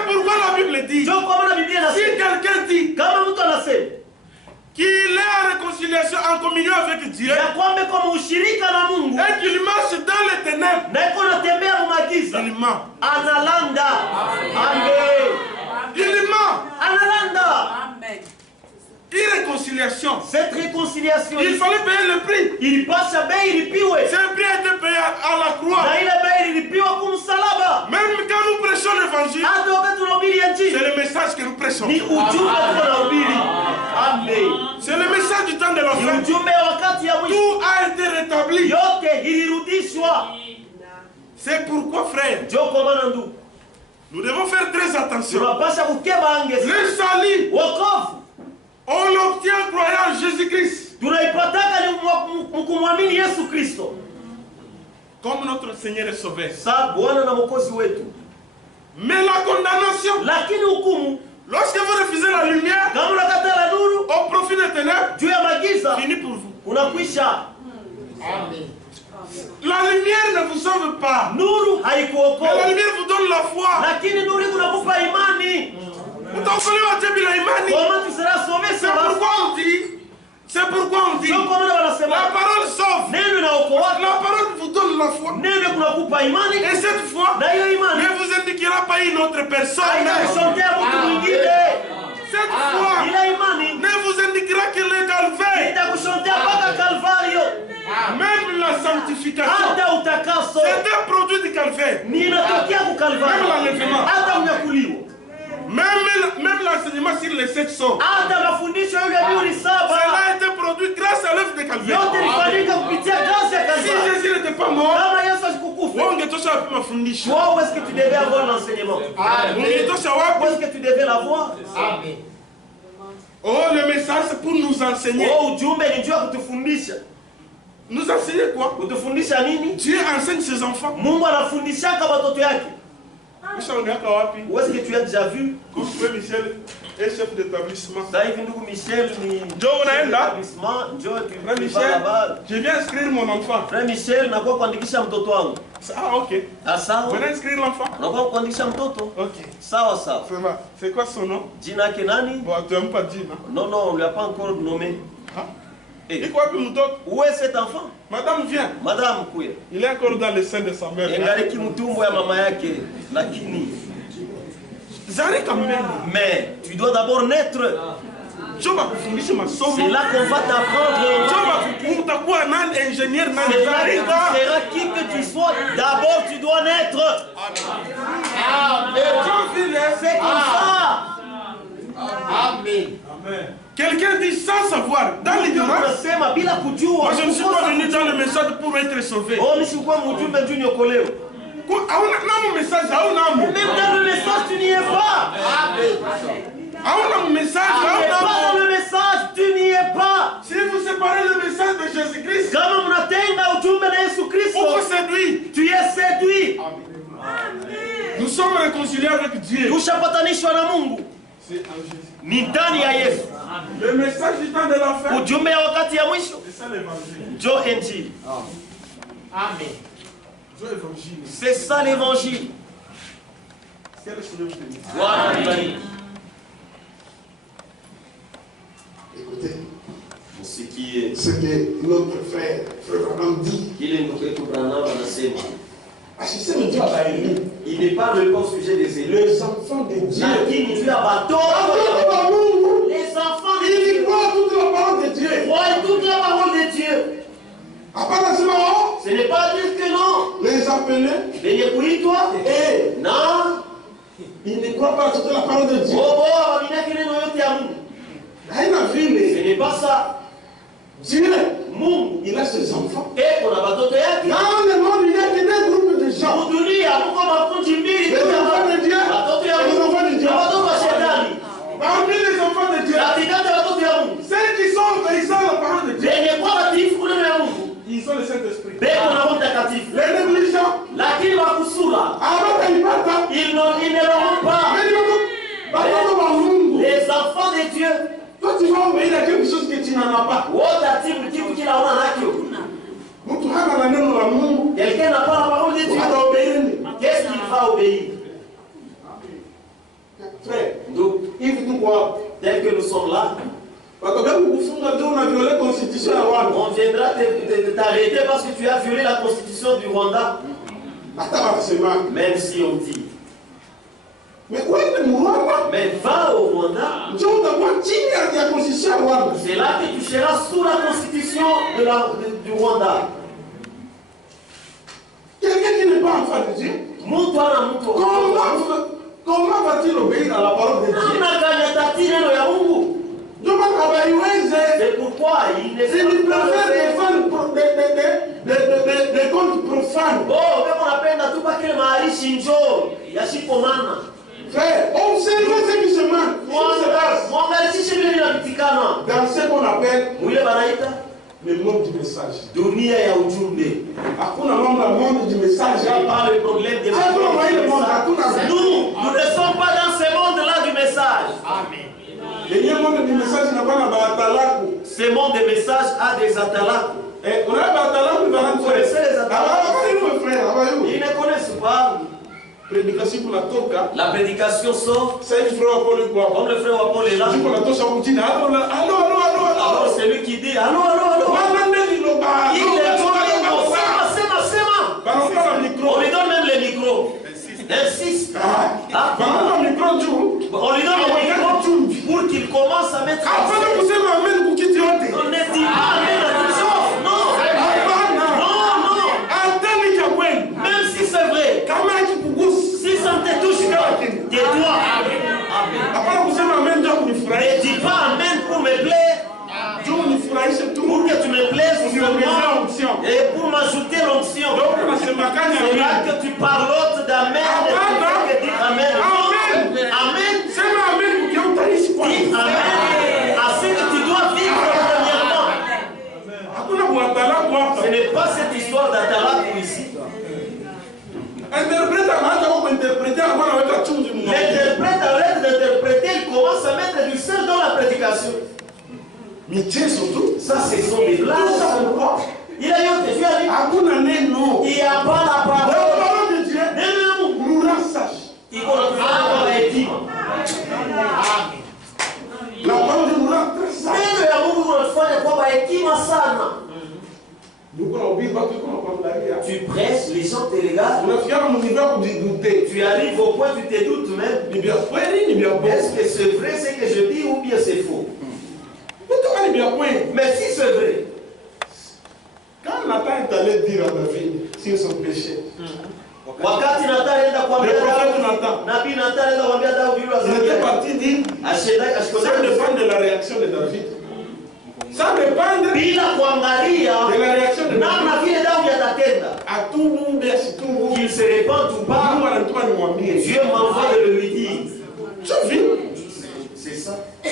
pourquoi la Bible dit, si quelqu'un dit qu'il est en réconciliation, en communion avec Dieu, et qu'il marche dans les ténèbres, il ment. Il ment. Irréconciliation. Cette réconciliation, il fallait payer le prix. Il passe à payer, il piwe. Ce prix a été payé à la croix. Même quand nous prêchons l'évangile, c'est le message que nous prêchons. C'est le message du temps de la fin. Tout a été rétabli. C'est pourquoi, frère, nous devons faire très attention. Le salut, on l'obtient en croyant en Jésus-Christ. Comme notre Seigneur est sauvé. Mais la condamnation, lorsque vous refusez la lumière au profit des ténèbres, fini pour vous. La lumière ne vous sauve pas. Mais la lumière vous donne la foi. Comment tu seras sauvé? C'est pourquoi on dit la parole sauve. La parole vous donne la foi. Et cette foi ne vous indiquera pas une autre personne. Cette foi ne vous indiquera que le calvaire. Même la sanctification, c'est un produit du calvaire. Même l'enlèvement. Même l'enseignement sur les 7 sons. Cela a été produit grâce à l'œuvre de Calvaire. Si Jésus n'était pas mort, où est-ce que tu devais avoir l'enseignement? Où est-ce que tu devais l'avoir? Oh, le message c'est pour nous enseigner. Nous enseigner quoi? Dieu enseigne ses enfants. Où est-ce que tu as déjà vu? Michel est chef d'établissement. Michel, je viens inscrire mon enfant. Frère Michel, ah, ok. Venez inscrire l'enfant. Ok. C'est quoi son nom? Bon, tu n'aimes pas dire, non? Non, on ne lui a pas encore nommé. Ah. Et quoi, où est cet enfant? Madame vient. Madame Kouya. Il est encore dans le sein de sa mère. Mais tu dois d'abord naître. C'est là qu'on va t'apprendre. C'est là que tu seras qui que tu sois. D'abord tu dois naître. C'est comme ça. Amen. Quelqu'un dit sans savoir, dans l'ignorance. Moi je ne suis pas venu dans le message pour être sauvé. Même dans le message tu n'y es pas. Dans le message tu n'y es pas. Si vous séparez le message de Jésus-Christ, pourquoi séduit? Tu es séduit. Nous sommes réconciliés avec Dieu. C'est en Jésus. Le message du temps de la fin. C'est ça l'évangile. Amen. C'est ça l'évangile. Écoutez, ce que notre frère Branham dit. Il ne parle pas au sujet des élus. Les enfants de Dieu. Les enfants de Dieu. Ils croient toute la parole de Dieu. Croient toute la parole de Dieu. Ce n'est pas dire que non. Les appeler. Et non. Ils ne croient pas toute la parole de Dieu. Ce n'est pas ça. Dieu, il a ses enfants. Dans le monde, il y a que des groupes de gens. Les enfants de Dieu et les enfants de Dieu. Parmi les enfants de Dieu, ceux qui sont obéissants à la parole de Dieu, ils ont le Saint-Esprit. Les négligents, obéir. Frère, Donc, if tu crois, tel que nous sommes là, on violé la constitution. on viendra t'arrêter parce que tu as violé la constitution du Rwanda. Même si on dit. Mais va au Rwanda. C'est là que tu seras sous la constitution du Rwanda. Quelqu'un qui n'est pas enfant de Dieu, comment va-t-il obéir à la parole de Dieu? C'est pourquoi il ne peut pas faire des comptes profanes. Frère, observez ce qui se passe. Dans ce qu'on appelle le monde du message. Dunia ya ujumbe. Hakuna mambo ya monde du message. Il n'y a pas le problème des messages. Nous ne sommes pas dans ce monde-là du message. Amen. Le monde du message n'a pas de ce monde des messages a des atalaku. On a des Vous connaissez les atalaku? Ils ne connaissent pas. La prédication sort. Comme le frère Paul est là. Alors c'est lui qui dit allô. Il on lui donne même le micro. Insiste. On lui donne le micro pour qu'il commence à mettre. On ne dit pas amen à toute chose. Non. Même si c'est vrai. Si ça te touche, tais-toi. Ne dis pas amen pour me plaire. Pour que tu me plaises et pour m'ajouter l'onction. C'est là que tu parlotes d'amen et tu peux dire amen. Amen. Dis amen à ce que tu dois vivre premièrement. Ce n'est pas cette histoire d'Atalak ici. L'interprète arrête d'interpréter, il commence à mettre du sel dans la prédication. Mais tiens surtout, ça ce sont des blagues. Il a yote, tu as dit. Il n'y a pas la parole de Dieu. Nous rend sage. Il faut le faire par les dîmes. La parole de nous rend très sage. Tu prêches, les gens te regardent. Tu arrives au point, tu te doutes même. Est-ce que c'est vrai ce que je dis ou bien c'est faux? Mais si c'est vrai. Quand Nathan est allé dire à David sur son péché, wakati Nathan enda kuambia Nabii Nathan enda kuambia Daudi il était parti dire ça dépend de la réaction de David. Ça dépend de la réaction de David. À tout le monde, qu'il se répande ou pas, Dieu m'envoie de lui dire. C'est ça. Ce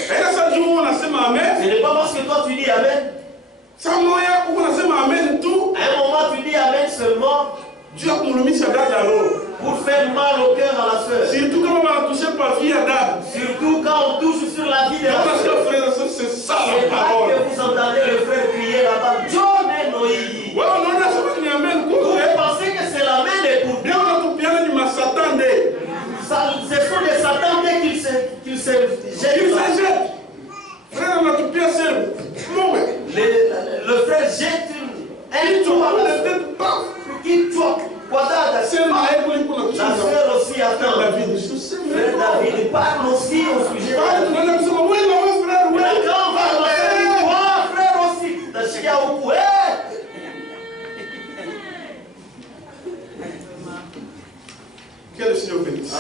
n'est pas parce que toi tu dis amen. À un moment tu dis amen seulement pour faire mal au cœur à la soeur. Surtout quand on touche sur la vie de la soeur. C'est ça la parole. Que vous entendez le frère crier là-bas. Vous pensez que c'est l'amen et pour Dieu. Ce sont des satans dès qu'ils se jettent. Le frère jette un toit. Qui toque. La soeur aussi attend. Frère David parle aussi au sujet de la frère aussi. Que le Seigneur bénisse.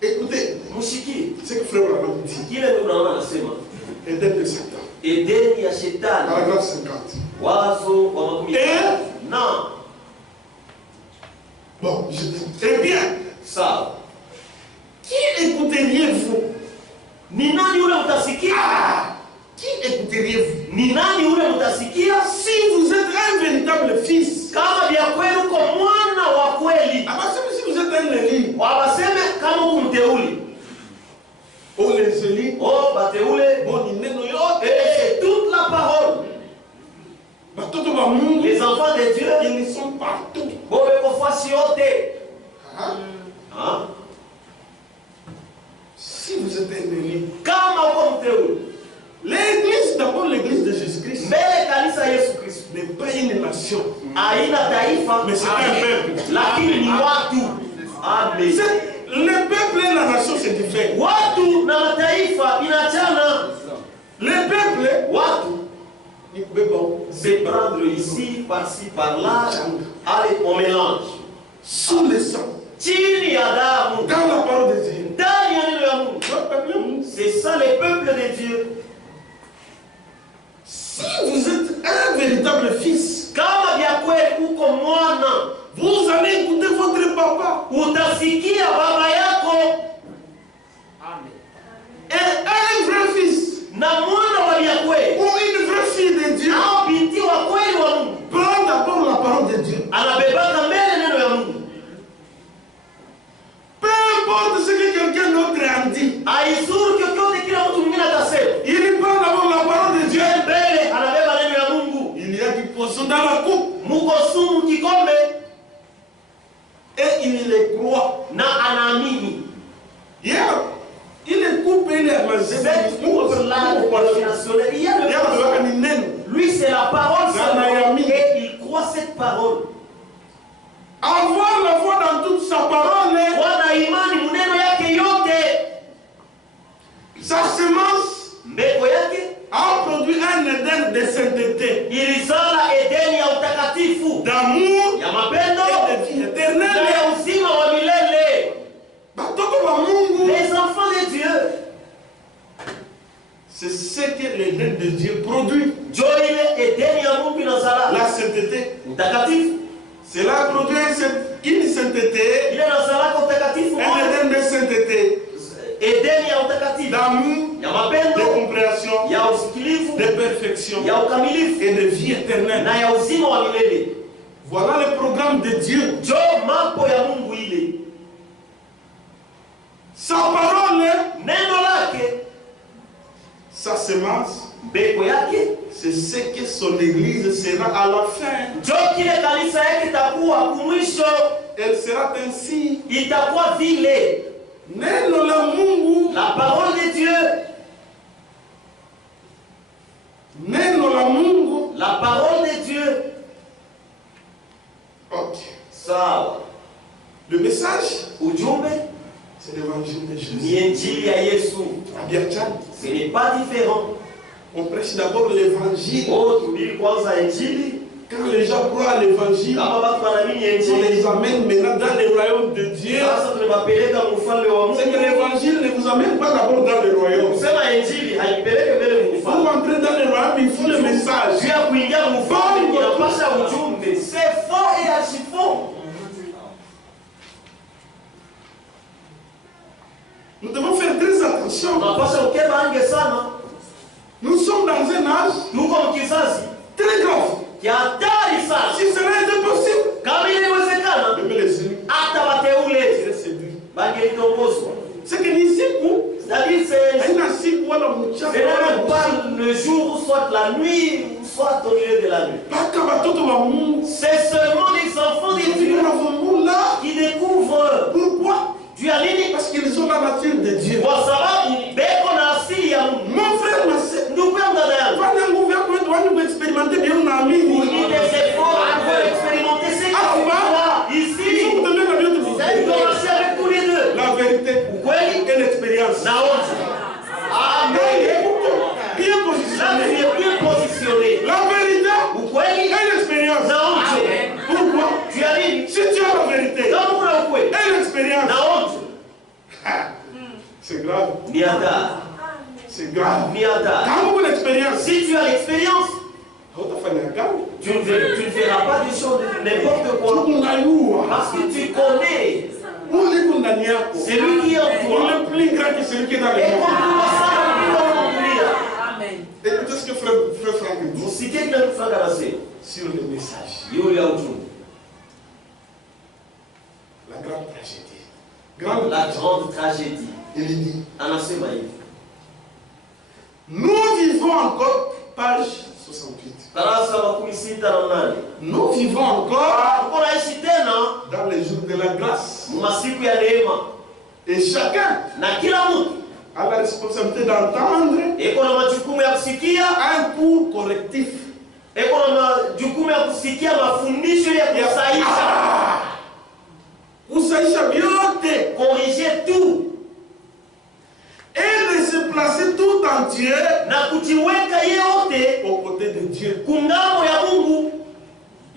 Écoutez, ce que frère Branham dit. Edeni ya shetani. Paragraphe 50. Wazo wa makumi. Non. Bon, je dis. Eh bien, ça. Qui écouteriez-vous? Ni nani ule utasikia? Qui écouteriez-vous? Ni nani ule utasikia? Si vous êtes un véritable fils. Kama vya kweli uko mwana wa kweli. Abaseme si vous êtes un élu. Wabaseme kama uko mteuli. Oh les élus. Oh bateule. Bon ineno yo. Et toute la parole. Les enfants de Dieu, ils sont partout. Bon, fasi yote. Si vous êtes un élu, Kama uko mteule, l'église, d'abord l'église de Jésus-Christ, mbele kanisa Yesu Kristo n'est pas une nation, haina taifa, mais c'est un peuple. lakini ni watu. Amen. Le peuple et la nation, c'est différent. Watu na mataifa inachana. Le peuple, c'est prendre ici, par-ci, par-là. Allez, on mélange. Sous le sang, Chini ya damu, dans la parole de Dieu. ndani ya neno ya Mungu. C'est ça le peuple de Dieu. Si vous êtes un véritable fils, Kama vya kweli uko mwana, vous allez écouter votre papa. utasikia baba yako. Et un vrai fils, Na mwana wa vya kweli, ou une vraie fille de Dieu, au binti wa kweli wa Mungu, prend d'abord la parole de Dieu. anabebaka mbele neno ya Mungu. Peu importe ce que quelqu'un d'autre a dit, Haizuru chochote kila mtu mwingine atasema. il prend d'abord la parole de Dieu. Mbele anabeba neno ya Mungu. Il y a du poisson dans la coupe. Muko sumu kikombe, Et il les croit. na anaamini. Hier, il est coupé, il est amassé. Cette course-là, il y a le poisson. Lui, c'est la parole seulement, et il croit cette parole. Avoir la foi dans toute sa parole, Wana imani muneno yake yote, sa semence mbeko yake a produit un Éden de sainteté, ilizala Edeni ya utakatifu, d'amour ya mapendo et de vie na éternelle. ya uzima wa milele. Batoto ba Mungu, Les enfants de Dieu, c'est ce que l'Éden de Dieu produit. jo ile Edeni ya Mungu inazala La sainteté. utakatifu, Cela produit une sainteté, ile inazalaka utakatifu un moja. Éden de sainteté, Edeni ya utakatifu, d'amour, ya de mapendo, compréhension, ya usikilivu, de perfection ya ukamilifu et de vie éternelle. na ya uzima wa milele. Voilà le programme de Dieu. Jo mambo ya Mungu ile. Sa parole, Neno lake, sa semence, mbeko yake, c'est ce que son église sera à la fin. jo kile kanisa yake itakuwa kumwisho, Elle sera ainsi. itakuwa vile. Neno la Mungu, La parole de Dieu, neno la Mungu. la parole de Dieu. Ok. Sawa. Le message, Ujumbe c'est l'évangile de Jésus. ni injili ya Yesu. À Biartjan, Ce n'est pas différent. on prêche d'abord l'évangile. Oh, tubiri kwanza injili. Quand les gens croient à l'évangile, Kama watu wanaamini on injili, les amène maintenant dans le royaume de Dieu. sasa tunawapeleka mfalme wa C'est que Mungu. l'évangile ne vous amène pas d'abord dans le royaume. Kusema injili haipeleke mbele Pour mfalme. entrer dans le royaume, il faut le message. Juu ya kuingia mfalme inapasha ujumbe. C'est faux et archi faux. Nous devons faire très attention. Tunapasha ukeba ange sana. Nous sommes dans un âge Tuko mkizazi très grave. kia hatari sana. Si cela était possible, Kama inawezekana, même les élus hata wateule seraient séduits. bangelitongozwa. C'est que ni siku, C'est-à-dire c'est haina siku wala mchana même wala pas usiku. le jour, soit la nuit, soit au milieu de la nuit. Mpaka watoto wa Mungu C'est seulement les enfants de Dieu wanavumula. qui découvrent. Pourquoi? Tu as nini? Parce qu'ils ont la nature de Dieu. Kwa sababu beko na asili ya Mungu. Mon frère, ma sœur, Ndugu yangu, dada yangu, fanya nguvu yako yote wani kuexperimenter bien unaamini. fournis des efforts pour expérimenter ce que tu vois Il ici. faut vous donner la vie de Vous allez commencer avec tous les deux. la vérité Ukweli et l'expérience. na onzi. Amen. Bien Là, tu positionné. es bien positionné. La vérité Ukweli et l'expérience. na onzi. Pourquoi? Tu as nini? Si tu as la vérité Kama kuna ukweli et l'expérience, na onzi, c'est grave. ni hatari. C'est grave. Ni hatari. Quand vous l'expérience, Si tu as l'expérience, hautafanya kazi. tu ne feras pas des choses de n'importe quoi. Unajua Parce que tu connais ule iko ndani yako. celui qui est en Il toi. est plus grand que celui qui est dans le Et monde. comme tu vas ça, tu vas conclure. Écoutez ce que frère Franck dit Msikie kile mtu Frank anasema. sur le message. Yule ya ujumbe. La grande tragédie. Grande La grande tragédie. Il dit, Anasema hivi. nous vivons encore, page 68. Darasa makumi sita na nane. Nous vivons encore Kuna tunaishi tena dans les jours de la grâce. masiku ya neema. Et chacun Na kila mtu a la responsabilité d'entendre iko na majukumu ya kusikia, un cours correctif. iko na majukumu ya kusikia mafundisho ya kusahihisha. Kusahihisha vyote. Corriger tout. Et de se placer tout entier Na kujiweka yote aux côtés de Dieu. kungambo ya Mungu.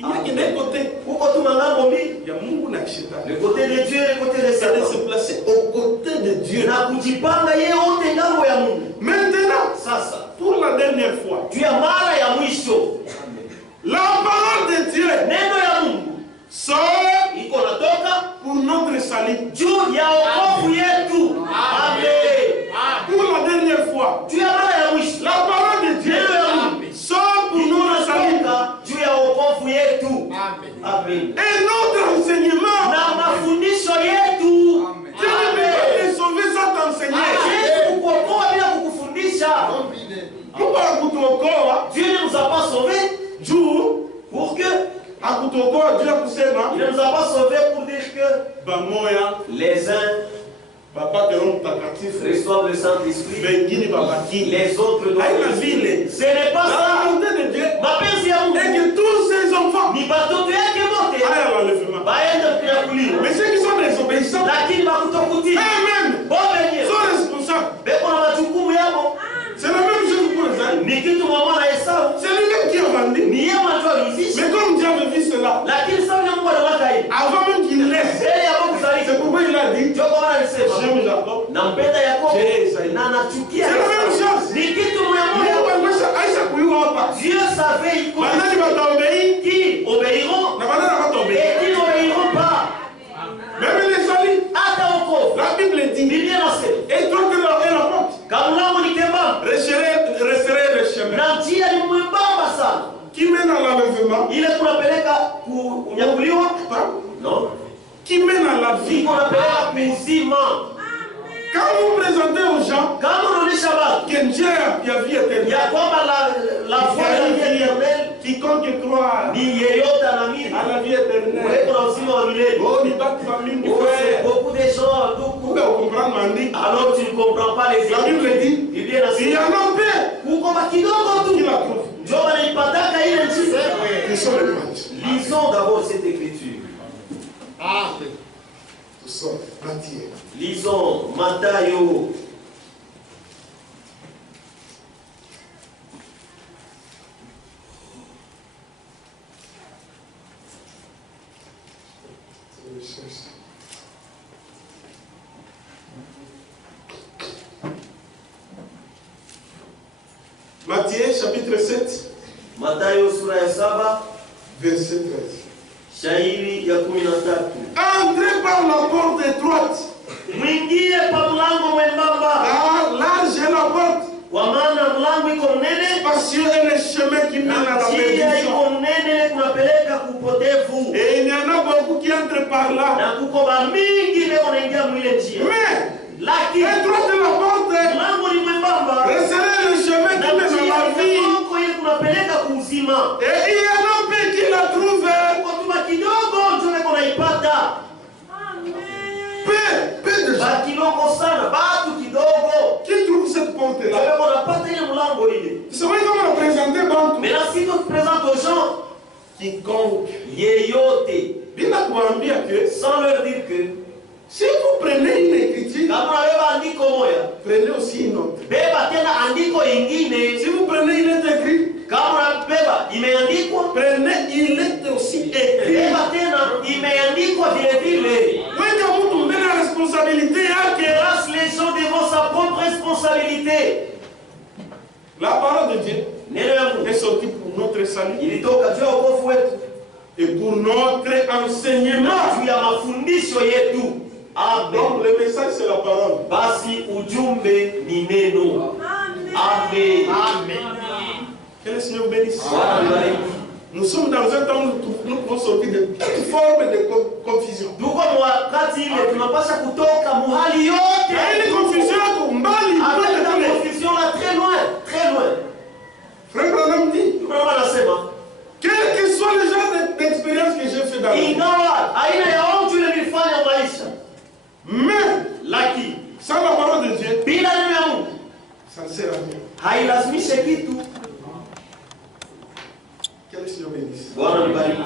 Il n'y a que d'un côté. Huko tu mangambo mbili. Il y a Mungu na Shetani. Le côté de Dieu et le côté de C'est de Satan. se placer aux côtés de Dieu. Na kujipanga yote ngambo ya Mungu. Maintenant, Sasa pour la dernière fois, juu ya mara ya mwisho, la parole de Dieu neno ya Mungu sort iko natoka pour notre salut. juu ya wokovu yetu. Amen. Pour la dernière fois, Juu ya mara ya mwisho, la parole de Dieu neno ya Mungu sort pour iko notre salut. natoka juu ya wokovu yetu. Amen. Et notre enseignement, Na mafundisho yetu. Dieu ne peut pas te sauver sans t'enseigner. Yesu kukuokoa bila kukufundisha. Mungu hakutuokoa Dieu ne nous a pas sauvés juu pour que hakutuokoa juu ya kusema il ne nous a pas sauvés pour dire que bamoya les uns bapate Roho Mtakatifu reçoivent le Saint-Esprit, wengine babaki. les autres Haina non. vile. Ce n'est pas La ça. volonté de Dieu Mapenzi ya est Mungu que tous ces enfants ni batoto yake wote aillent à l'enlèvement. baende kunyakuliwa, Mais ceux qui sont désobéissants, lakini makutokutii eux-mêmes bo wenyewe sont responsables. beko na majukumu yao. C'est la même chose pour les animaux. Ni kitu mwa na Esau, C'est lui-même qui a vendu. ni yeye mwanzo alizisha, Mais comme Dieu avait vu cela, lakini sasa yule Mungu anawaka hivi avant même qu'il laisse, mbele ya Mungu c'est zaidi. pourquoi il a dit Ndio kwa maana alisema j'aime Jacob. nampenda Yakobo na nachukia C'est la même Esau. chose. Ni kitu mwa Mungu anaonyesha Aisha kuiwa hapa. Dieu savait il Banani bataobei qui obéiront na banani bataobei. et qui n'obéiront pas. Même les salis, Hata wokovu. la Bible dit, Biblia inasema et toi que la porte, kama mlango ni kembamba resserrez le chemin na njia ni mwembamba sana, qui mène à l'enlèvement, ile kunapeleka kunyakuliwa no, qui mène à la vie. kunapeleka kuuzima. Quand vous présentez aux gens Kama unaonyesha watu que Dieu a vie éternelle, ya kwamba la foi ya vie éternelle quiconque croit ni yeyote anaamini à la vie éternelle, kuweko na uzima wa milele. oh, ni batu famille, Oh, c'est frère. beaucoup de gens Vous ndugu, pouvez comprendre, Mandi. alors tu ne comprends pas les La Bible dit, Biblia il y inasema en a peu kuko kidogo qui tu la trouvent. ndio wanaipataka ile njia. Ils sont les matchs. Lisons d'abord cette écriture. Ils sont Matthieu. Lisons Matthieu. Matthieu chapitre 7, Mathayo sura ya 7 verset 13. shairi ya 13. Entrez par la porte étroite, Mwingie pa mlango mwembamba, car large est la porte, kwa maana mlango iko mnene spacieux est le chemin qui mène à na la njia perdition. iko mnene kunapeleka kupotevu, Et il y en a beaucoup qui entrent par là. na kuko bamingi leo wanaingia mwile njia, Mais, lakini étroite est la porte, mlango ni mwembamba resserrez le chemin na qui mène njia à la vie. iko ile kunapeleka kuuzima. Et il y en a peu qui la trouvent. Kwa tuma kidogo ndio niko naipata, Peu de gens ba kidogo sana, batu kidogo qui trouvent cette porte-là. ndio wanapata ile mlango ile. C'est vrai qu'on a présenté Bantu. Mais là si tu présentes aux gens Quiconque. yeyote Bien à kuambia que sans leur dire que si vous prenez une écriture, kama unabeba andiko moja, prenez aussi une autre. beba tena andiko ingine. Si vous prenez une autre écriture, Kama unabeba imeandikwa, prenez une lettre aussi écrite. beba tena imeandikwa vile vile. Quand vous tombez la responsabilité, Grâce les gens devant sa propre responsabilité. la parole de Dieu Neno ya Mungu est sortie pour notre salut ilitoka juu ya wokovu wetu et pour notre enseignement. juu ya mafundisho yetu. Amen. Donc le message c'est la parole. Basi ujumbe ni neno. Amen. Que le Seigneur bénisse. Bwana bariki. Nous sommes dans un temps où nous pouvons sortir de toute forme de confusion. Tuko wakati ile tunapasha kutoka muhali yote. Il y a une confusion yako mbali. Avec la confusion là très loin, très loin. Frère Branham dit, Tuko anasema quel que soit le genre d'expérience que j'ai fait dans Ingawa aina ya watu ile nilifanya maisha. Mais Lakini sans la parole de Dieu, bila neno ya Mungu ça ne sert à rien. hailazimishe kitu. Que le Seigneur bénisse. Bwana nibariki.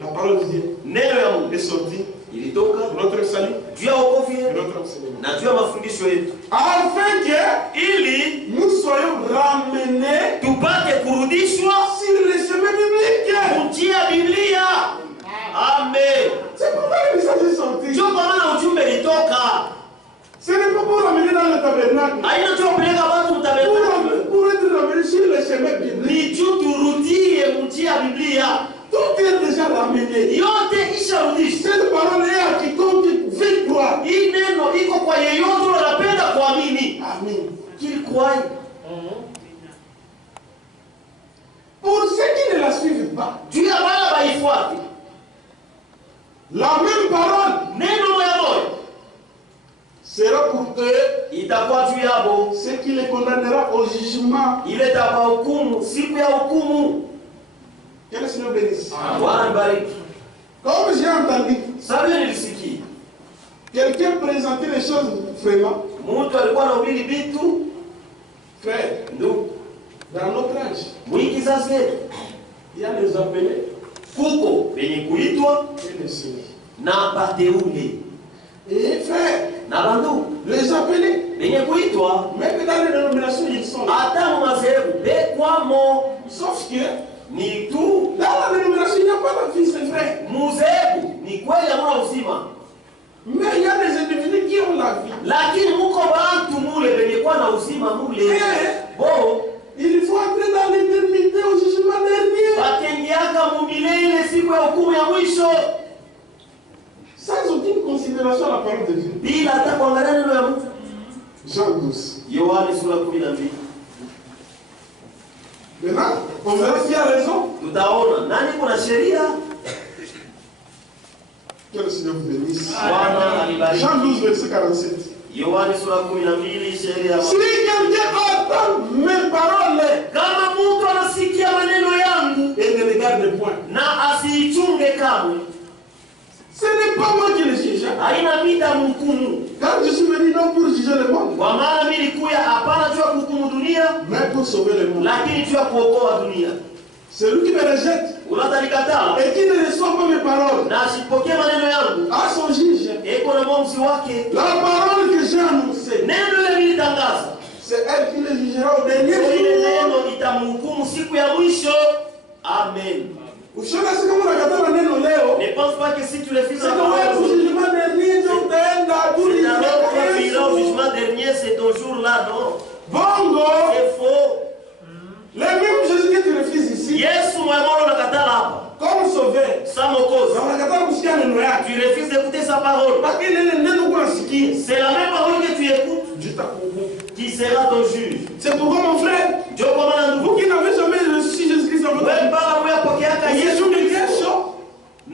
La parole de Dieu Neno ya Mungu est sortie ilitoka pour notre salut juu ya wokovu et yetu notre enseignement. na juu ya mafundisho yetu, Afin que ili nous soyons ramenés tupate kurudishwa sur le chemin biblique. njia Biblia. Amen. C'est pourquoi le message est sorti. Ndio kwa maana ujumbe ilitoka. Ce n'est pas pour ramener dans le tabernacle. Haina tu kupeleka watu mtabernakulo. Pour être ramené sur le chemin biblique. Ni juu turudie njia Biblia. Tout est déjà ramené. Yote isharudishwa. Cette parole est à quiconque veut croire. Hii neno iko kwa yeyote anapenda kuamini. Amen. Qu'il croit. Pour ceux qui ne la suivent pas, Juu ya wale waifuate. la même parole Neno moja sera pour eux, itakuwa juu yabo. ce qui les condamnera au jugement. Ile itakuwa hukumu, siku ya hukumu. Que le Seigneur bénisse. Bwana bariki. Comme j'ai entendu, Sabia nilisikia. quelqu'un présenter les choses vraiment, Mtu alikuwa anahubiri vitu frère, ndugu dans notre âge, mwingi sasa il y a les appelés kuko wenye kuitwa et les signes. na bateule Et frère, na bandu les appelés, wenye kuitwa même dans les dénominations, ils sont là. hata mumazehebu bekwamo, Sauf que ni tu dans la dénomination, il n'y a pas de fils et frère. muzehebu ni kweli hamuna uzima, Mais il y a des individus qui ont la vie. lakini muko bantu mule wenye kuwa na uzima mule bo Il faut entrer dans l'éternité au jugement dernier. batengiaka mumilele siku ya hukumu ya mwisho Sans aucune considération à la parole de Dieu. bila hata kuangalia neno ya Mungu. Jean 12. Yohane sura 12. Maintenant, on verra qui a raison. Tutaona nani kuna sheria. Que le Seigneur vous bénisse. Bwana alibariki. Jean 12, verset 47. Yohane sura 12 sheria. Si quelqu'un entend mes paroles Kama mtu anasikia maneno yangu et ne regarde point, na asiichunge kamwe, ce n'est pas moi qui le juge. haina mida mhukumu. Car je suis venu non pour juger le monde, Kwa maana mimi nilikuja hapana juu ya kuhukumu dunia, mais pour sauver le monde. lakini juu ya kuokoa dunia. Celui qui me rejette Unatanikataa et qui ne reçoit pas mes paroles na asipokee maneno yangu, à son juge. eko na mwamzi wake. La parole que j'ai annoncée, Neno ile nilitangaza, c'est elle qui le jugera au dernier ile jour. neno itamhukumu siku ya mwisho. Amen. Ushaona sasa kama unakataa neno leo, Ne pense pas que si tu refuses c'est la que wewe parole, jugement dernier ndio utaenda c'est tuli. alors que tu iras au jugement dernier, c'est ton jour là, non? Bongo, C'est faux. le même Jésus que tu refuses ici, Yesu mwemolo unakataa hapa. comme sauveur, Sa mokozi. na unakataa kusikia neno yake. Tu refuses d'écouter sa parole. Lakini neno kunasikia, C'est la même parole que tu écoutes jitakuhukumu. qui sera ton juge. C'est pourquoi mon frère, Ndio kwa maana ndugu, vous qui n'avez jamais reçu Jésus-Christ en votre wewe vie, mpaka uyapokeaka Yesu Yesu ni Kristo, kesho.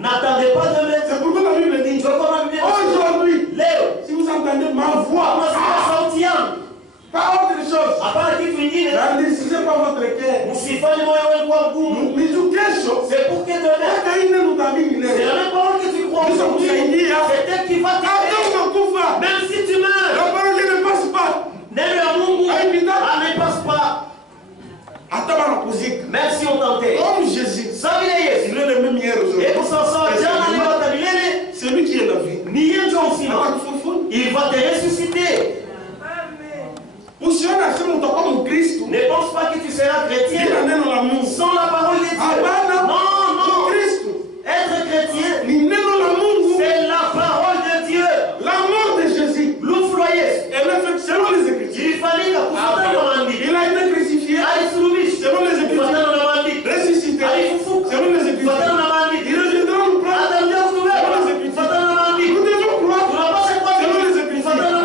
n'attendez pas demain. C'est pourquoi la Bible dit, Ndio kwa maana Biblia inasema, aujourd'hui, leo si vous entendez ma voix, unasikia sauti yangu, pas autre chose, hapana kitu kingine. n'endurcissez pas votre cœur. Msifanye moyo wenu kuwa mgumu. Miju kesho, C'est pour que demain, hata hii neno utabiri c'est leo. la même parole que tu crois aujourd'hui. C'est elle qui va Hata t'aider. unakufa, Même si tu meurs, la parole ne passe pas. neno ya Mungu Haipita. ne passe pas. Hata wanakuzika. Même si on t'enterre. Comme Jésus, Ça vile Yesu. il est le même hier aujourd'hui. Hebu sasa jana leo hata milele C'est lui qui est la vie. ni yeye ndio uzima. Atakufufua. Il va te ressusciter. Usione asema utakuwa Mkristo Ne pense pas que tu seras chrétien bila neno la Mungu. sans la parole de Dieu. Hapana. Non, non. Mkristo Être chrétien, ni neno la Mungu. c'est la parole de Dieu. La mort de Jésus, L'ouvroyer. elle est faite selon les Écritures. Ilifanyika kufuatana na maandiko. Il a été crucifié Alisulubishwa selon les Écritures. kufuatana na maandiko. Ressuscité Alifufuka selon les Écritures. kufuatana na maandiko. Il reviendra nous prendre Hata mjao kutuweka kufuatana na maandiko. Nous devons croire Tunapaswa kuwa selon les Écritures. kufuatana na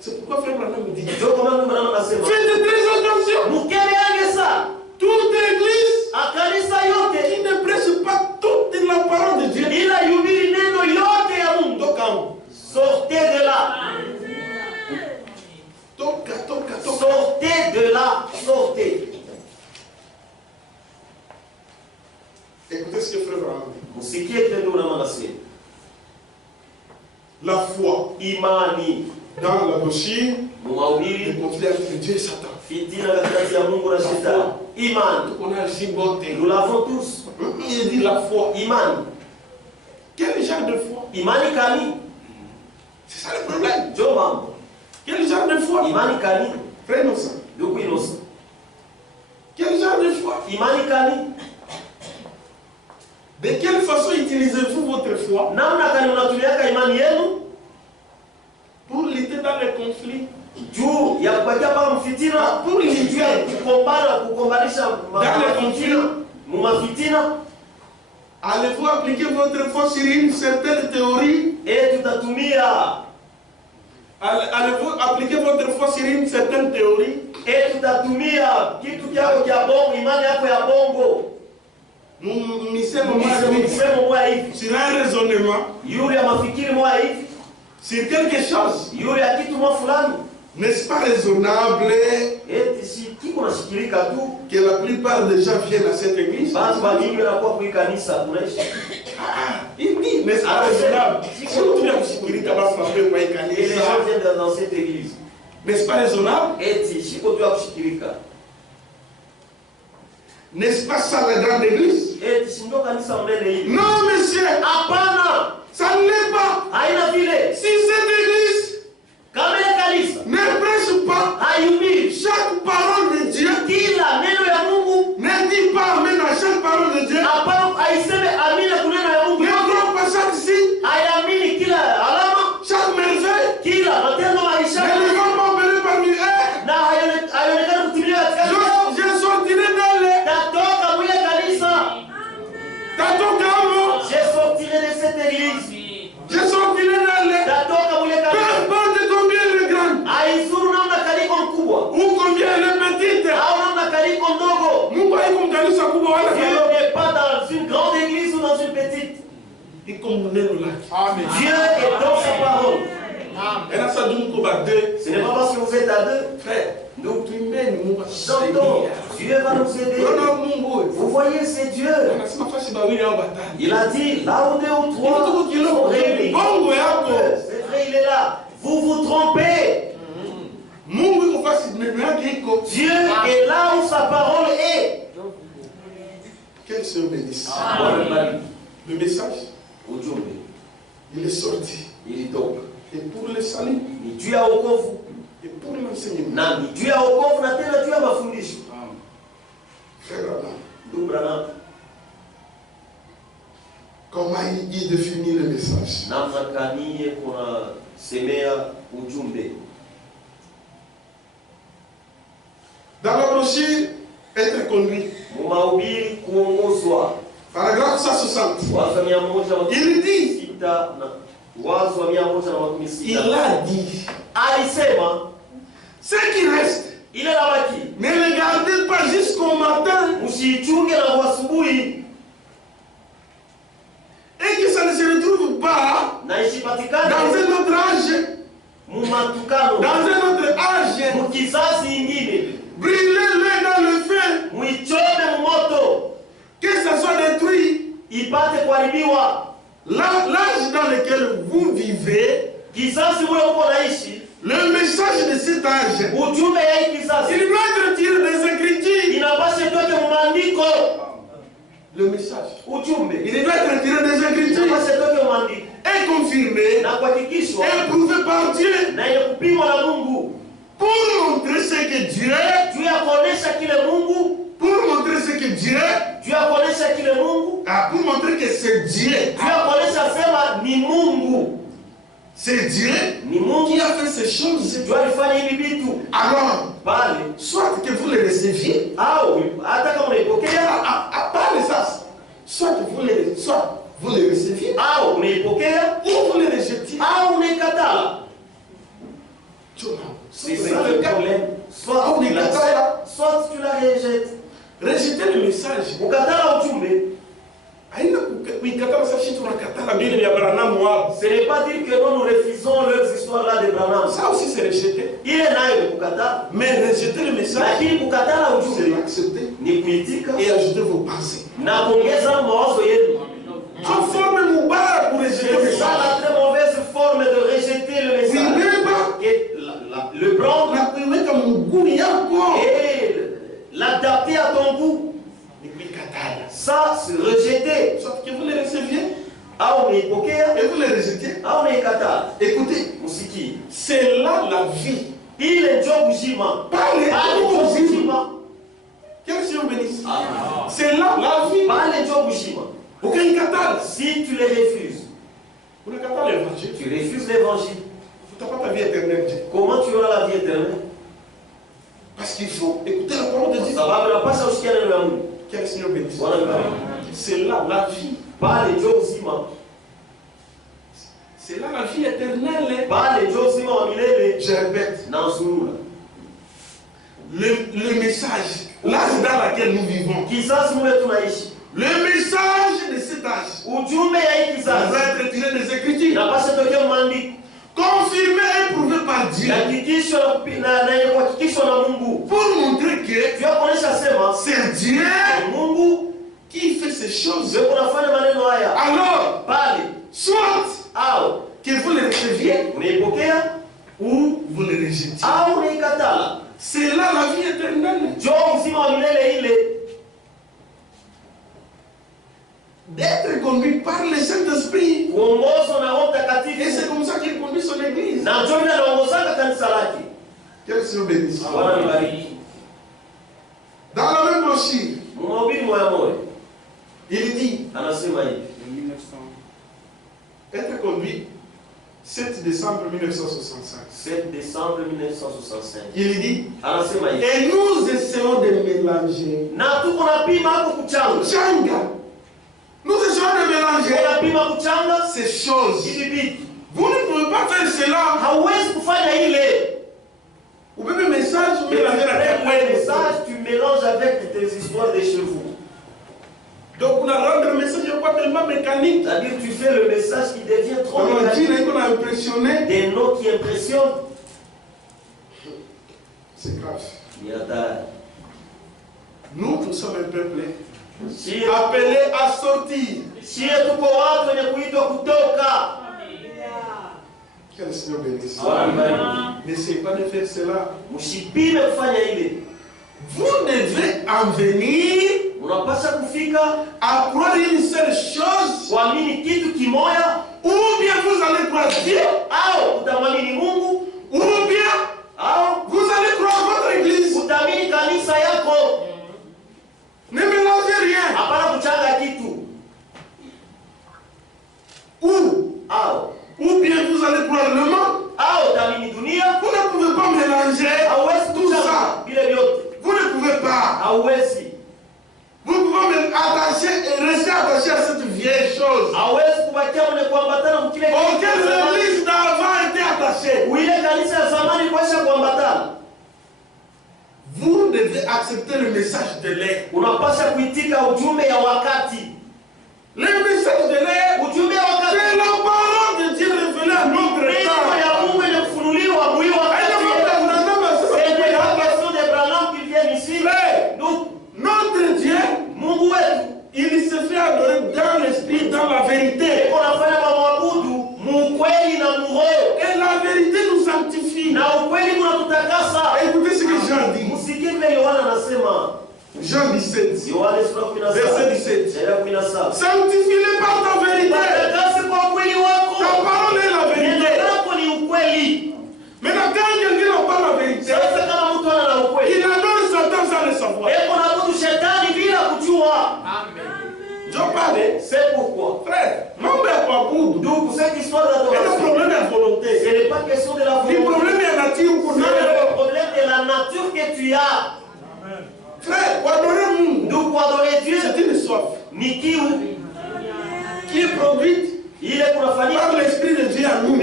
C'est pourquoi frère Branham me dit. Faites très attention. Toute église qui ne prêche pas toute la parole de Dieu. Sortez de là. Sortez de là. Sortez. Écoutez ce que frère Branham dit. La foi. Imani. Dans la brochure, le conflit entre Dieu et Satan. Nous l'avons tous. Il dit la foi. Iman. Quel genre de foi? Imani kani. C'est ça le problème. Quel genre de foi? Imani kani. Frère Innocent. Quel genre de foi? Imani kani. De quelle façon utilisez-vous votre foi? Pour lutter dans les conflits. Pour lutter dans les conflits. Allez-vous appliquer votre foi sur une certaine théorie? Allez-vous appliquer votre foi sur une certaine théorie? Sur un raisonnement, sur quelque chose, n'est-ce pas raisonnable que la plupart des gens viennent à cette église? Il dit, n'est-ce pas raisonnable? Et les gens viennent dans cette église. N'est-ce pas raisonnable? N'est-ce pas ça la grande église? Non, monsieur. Ça ne l'est pas. Si cette église ne prêche pas chaque parole de Dieu, ne dit pas amen à chaque parole de Dieu, ne croit pas chaque signe, chaque merveille, ne les va pas opérer parmi eux, je sortirai dans les... Je sortirai de cette église. Je sortirai dans les... Peu importe combien elle est grande, ou combien elle est petite, Mungu haikumkanisa kubwa wala Dieu n'est pas dans une grande église ou dans une petite. Dieu est dans Dieu est dans sa parole. Ce n'est pas parce que vous êtes à deux, frère. J'entends, Dieu va nous aider. Vous voyez, c'est Dieu. Il a dit, là où deux ou trois sont réunis. C'est vrai, il est là. Vous vous trompez. Dieu est là où sa parole est. Quel se bénisse. Le message, il est sorti. Et pour le salut, et pour l'enseignement. Frère Branham, comment il définit le message? Dans la brochure, être conduit. Paragraphe 160. Il dit, il a dit, ce qui reste, ne regardez pas jusqu'au matin et que ça ne se retrouve pas dans un autre âge, dans un autre âge, brûlez-le dans le feu, que ça soit détruit. L'âge dans lequel vous vivez, le message de cet âge, il doit être tiré des Écritures. Le message, il doit être tiré des Écritures et confirmé et prouvé par Dieu pour montrer ce que Dieu, pour montrer ce que Dieu, pour montrer que c'est Dieu. C'est Dieu qui a fait ces choses. Alors, soit que vous les receviez, soit vous les receviez, ou vous les rejetiez. C'est ça le problème. Soit tu la rejettes. Rejeter le message. Ce n'est pas dire que nous refusons leurs histoires là de Branham. Ça aussi c'est rejeter. Il est naïf Kukata. Mais rejeter le message, c'est l'accepter et ajouter vos pensées. Je forme Moubarak pour rejeter le message. C'est ça la très mauvaise forme de rejeter le message. Le prendre et l'adapter à ton goût. Ça, c'est rejeter. Sauf que vous les receviez. Et vous les rejetez. Écoutez, c'est là la vie. Il est Jobujima. Pas les Jobujima. Quel Seigneur bénisse. C'est là la vie. Pas les Jobujima. Aucun catal. Si tu les refuses, tu refuses l'évangile. Tu n'as pas ta vie éternelle. Comment tu auras la vie éternelle? Parce qu'il faut écouter la parole de Dieu. Quel Seigneur bénisse. C'est là la vie. Pas les Jobujima. C'est là la vie éternelle. Pas les Jobujima. Je répète. Le message, l'âge dans laquelle nous vivons. Le message de cet âge va être tiré des Écritures. Confirmé et prouvé par Dieu. Pour montrer que c'est Dieu qui fait ces choses. Alors, soit que vous les receviez ou vous les rejetez. C'est là la vie éternelle. D'être conduit par le Saint-Esprit. Et c'est comme ça qu'il conduit son église. Quel Seigneur bénisse. Dans la même brochure, il dit être conduit 7 décembre 1965. 7 décembre 1965. Il dit et nous essayons de mélanger. Nous essayons de mélanger ces choses. Vous ne pouvez pas faire cela. Ou même le message, vous mélangez le message, tu mélanges avec tes histoires de chez vous. Donc, on a rendu le message pas tellement mécanique. C'est-à-dire tu fais le message qui devient trop mécanique. On a impressionné. Des noms qui impressionnent. C'est grave. Nous, nous sommes un peuple appelé à sortir. Quel Seigneur bénisse. N'essayez pas de faire cela. Vous devez en venir à croire une seule chose. Ou bien vous allez croire Dieu. Ou bien vous allez croire votre église. Ne mélangez rien. Ou bien vous allez croire le monde. Vous ne pouvez pas mélanger tout ça. Vous ne pouvez pas. Vous pouvez attacher et rester attaché à cette vieille chose auquel l'église d'avant était attachée. Vous devez accepter le message de l'air. Le message de l'air, c'est la parole de Dieu révélée à notre Notre Dieu, il se fait adorer dans l'esprit, dans la vérité. Et la vérité nous sanctifie. Écoutez ce que Jean dit. Jean 17, verset 17. Sanctifie-les par ta vérité. Ta parole est la vérité. Maintenant, quand quelqu'un n'a pas la vérité, il adore Satan sans le savoir. Je parle. C'est pourquoi. Frère, non mais pas pour. Donc, cette histoire d'adoration, le problème est la volonté. Ce n'est pas question de la volonté. Le problème est la nature. C'est le problème de la nature que tu as. Amen. Frère, pour adorer Mungu, donc pour adorer Dieu, c'est une soif. Qui est produite par l'esprit de Dieu à nous.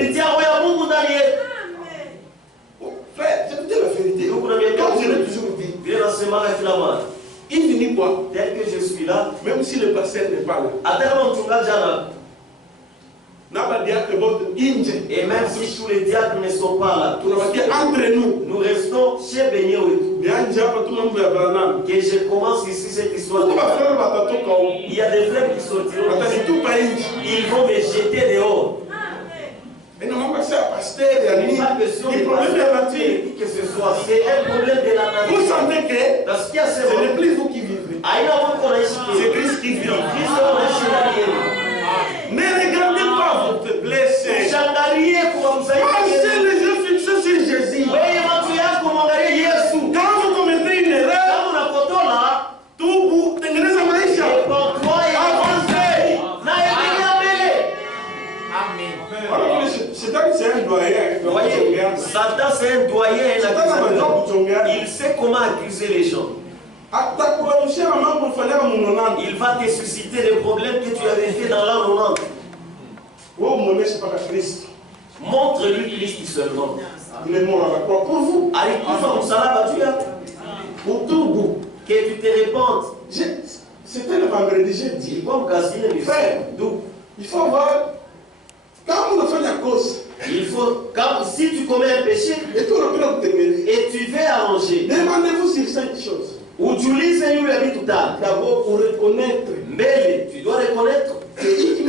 Frère, suis là. Même si le pasteur n'est pas là. Et même si tous les diacres ne sont pas là, entre nous restons chez Benio et tout. Que je commence ici cette histoire. Il y a des frères qui sortiront. Ils vont me jeter dehors. Et non, c'est un pasteur, il y a que ce soit, c'est un problème de la nature. Vous sentez que ce n'est plus vous qui vivez. C'est Christ qui vit. Ne regardez pas votre blessé. Pensez les yeux fixés sur Jésus. Quand vous commettez une erreur, tout vous tenez à maïcha. C'est un doyen. Satan, c'est un doyen. Il sait comment accuser les gens. Il va te susciter les problèmes que tu avais fait dans l'an 90. Montre-lui Christ seulement. Il est mort à la croix pour vous. Pour tout vous. Que tu te répandes. C'était le vendredi, j'ai dit. Frère, il faut voir. Quand on a fait la cause. Il faut, si tu commets un péché et tu veux arranger, demandez-vous sur 5 choses. D'abord, pour reconnaître, mais tu dois reconnaître que ce que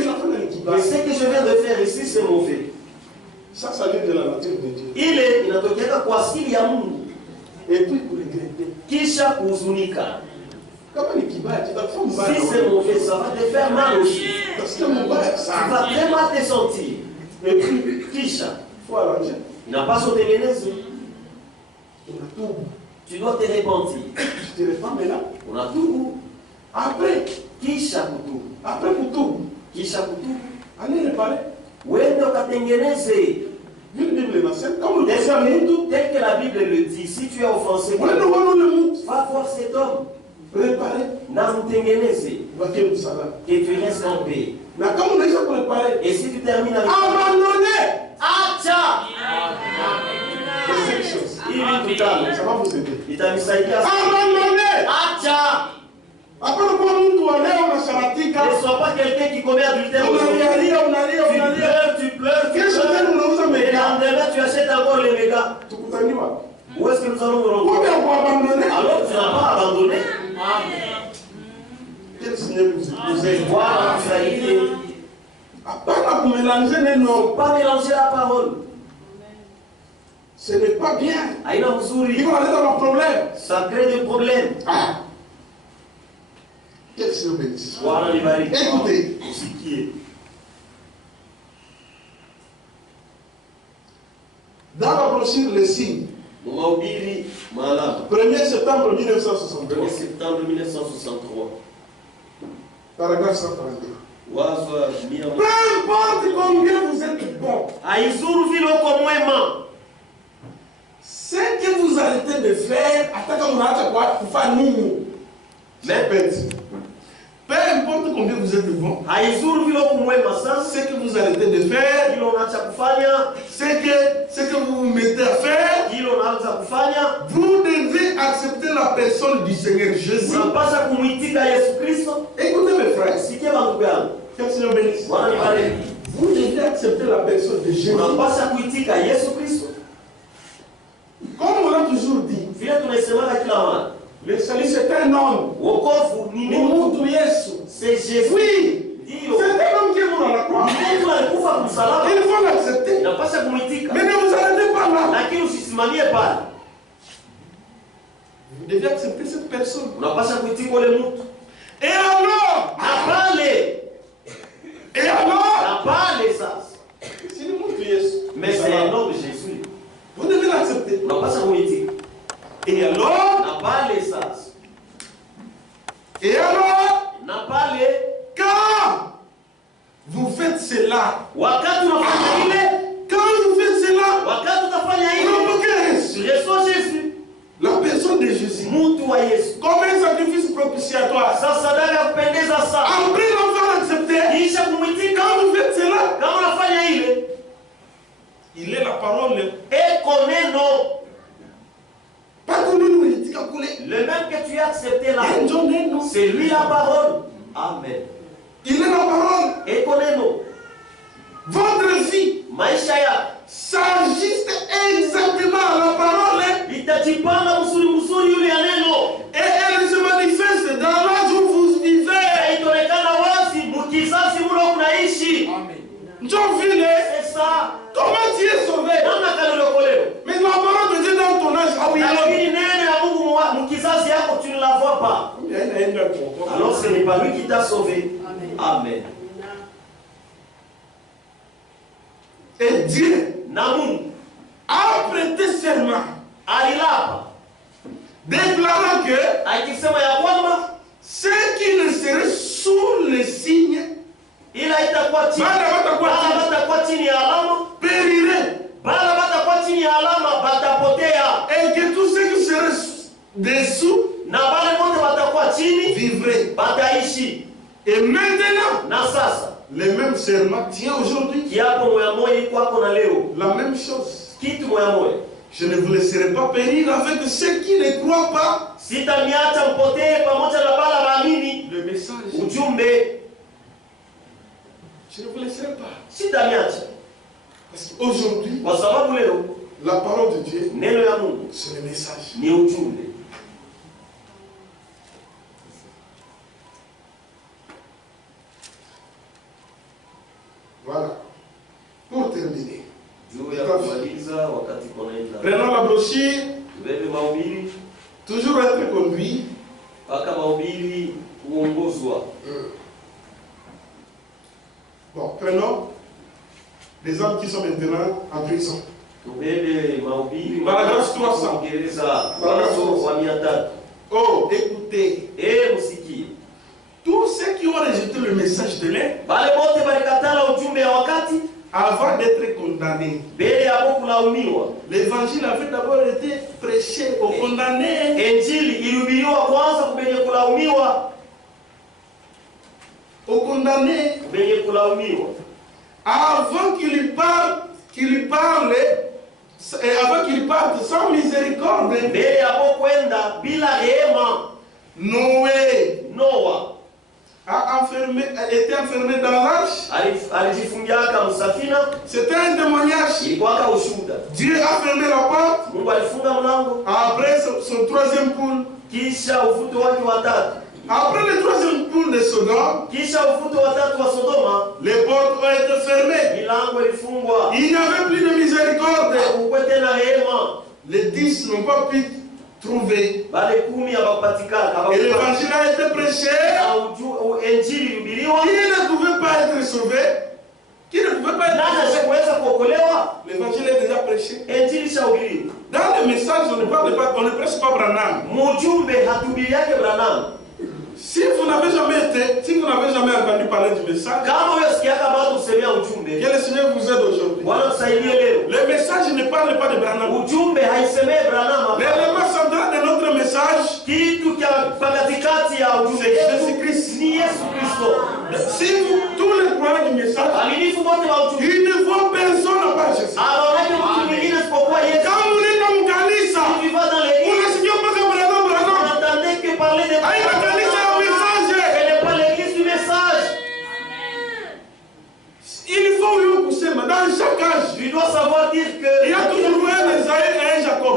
je viens de faire ici, c'est mauvais. Ça vient de la nature de Dieu. Et puis pour regretter. Si c'est mauvais, ça va te faire mal aussi. Parce que mon père, tu vas très mal te sentir. Et puis, Kisha, il faut arranger. Il n'a pas sauté les nez. Tu dois te repentir. Tu te repens maintenant. On a tout. Après, Kisha Kutu. Après Kutu. Kisha Kutu. Allez réparer. Wende ukatengeneze. Une Bible est comme tel que la Bible le dit, si tu es offensé, va voir cet homme. Réparer. Et tu restes en paix. Et si tu termines avec abandonner. Acha. Ça va vous aider. Abandonner. Acha. Après le point où tu allais, on a charatika. Ne sois pas quelqu'un qui commet adultère. On a tu pleures. Et le lendemain, tu achètes encore les mégas. Où est-ce que nous allons nous rencontrer? Alors tu n'as pas abandonné. Quel Seigneur vous aide? Voilà, tu as été. Ne faut pas mélanger la parole. Ce n'est pas bien. Il va aller dans un problème. Ça crée des problèmes. Quel Seigneur bénisse. Voilà les vérités. Écoutez. Dans la brochure, les signes. 1er septembre 1963. 1er septembre 1963. Paragraphe 132. Peu importe combien vous êtes bon. Ce que vous arrêtez de faire, peu importe combien vous êtes bon. Ce que vous arrêtez de faire, ce que vous vous mettez à faire, vous devez accepter la personne du Seigneur Jésus. Écoutez mes frères. Que le Seigneur bénisse. Vous devez accepter la personne de Jésus. Comme on l'a toujours dit, le salut c'est un homme. C'est Jésus. Oui. C'est un homme qui est mort à la croix. Il faut l'accepter. Mais ne vous arrêtez pas là. Vous devez accepter cette personne. Et alors? C'est le monde de Jésus. Mais c'est un homme de Jésus. Vous devez l'accepter. Et alors? Et alors? Quand vous faites cela, la personne de Jésus, comme un sacrifice propitiatoire, après l'avoir accepté, quand vous faites cela, il est la parole. Et connaît non. Pas comme nous, Le même que tu as accepté là. C'est lui la parole. Amen. Il est la parole. Et connais-nous. Votre vie s'ajuste exactement à la parole. Et elle se manifeste dans l'âge où vous vivez. C'est ça. Comment tu es sauvé? Mais la parole de Dieu dans ton âge, tu ne la vois pas. Alors ce n'est pas lui qui t'a sauvé. Amen. Et Dieu a prêté serment, déclarant que ceux qui ne seraient sous le signe périraient. Et que tous ceux qui seraient dessous vivraient. Et maintenant, le même serment tient aujourd'hui. La même chose. Je ne vous laisserai pas périr avec ceux qui ne croient pas. Le message. Je ne vous laisserai pas. Parce qu'aujourd'hui, la parole de Dieu, c'est le message. Voilà. Pour terminer. Prenons la brochure. Toujours être conduit. Bon, prenons les hommes qui sont maintenant en prison. Paragraphe 300. Oh, écoutez. Tous ceux qui ont rejeté le message de l'air, avant d'être condamnés, l'évangile avait d'abord été prêché aux condamnés. Aux condamnés, avant qu'il parle, avant qu'il parte sans miséricorde. Noé a été enfermé dans l'arche. C'était un témoignage. Dieu a fermé la porte. Après son troisième poule. Après le troisième poule de Sodome, les portes ont été fermées. Il n'y avait plus de miséricorde. Les 10 n'ont pas pu trouver. Et l'évangile a été prêché. Qui ne pouvait pas être sauvé? Qui ne pouvait pas être sauvé? L'évangile est déjà prêché. Dans le message, on ne prêche pas Branham. Si vous n'avez jamais entendu parler du message, que le Seigneur vous aide aujourd'hui. Le message ne parle pas de Branham. L'élément central de notre message, c'est Jésus-Christ. Si tous les croyants du message, ils ne voient personne à part Jésus. Quand vous êtes dans Kanisa, vous ne signez pas que Branham. Il faut lui pousser, mais dans chaque âge, tu dois savoir dire que il y a toujours un Esaïe et un Jacob.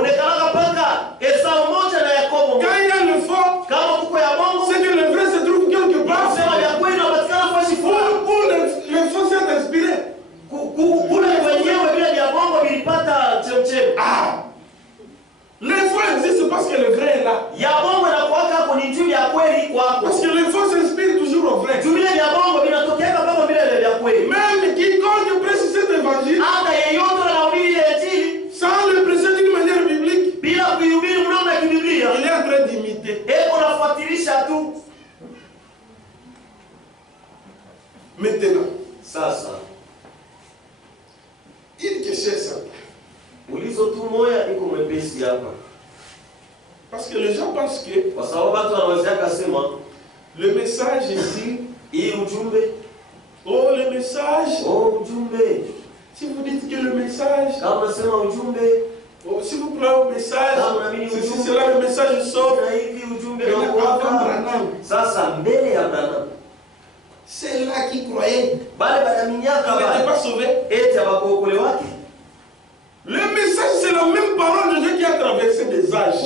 Quand il y a le faux, c'est que le vrai se trouve quelque part. Où le faux s'est inspiré. Le faux existe parce que le vrai est là. Parce que le faux s'inspire toujours au vrai. Même quiconque prêche cet évangile, sans le prêcher d'une manière biblique, il est en train d'imiter. Maintenant, une question simple. Parce que les gens pensent que le message ici, oh le message, si vous dites que le message, Si vous prenez au message, si c'est là le message sort, c'est là qui croyait. Il n'était pas sauvé. Le message, c'est la même parole de Dieu qui a traversé des âges.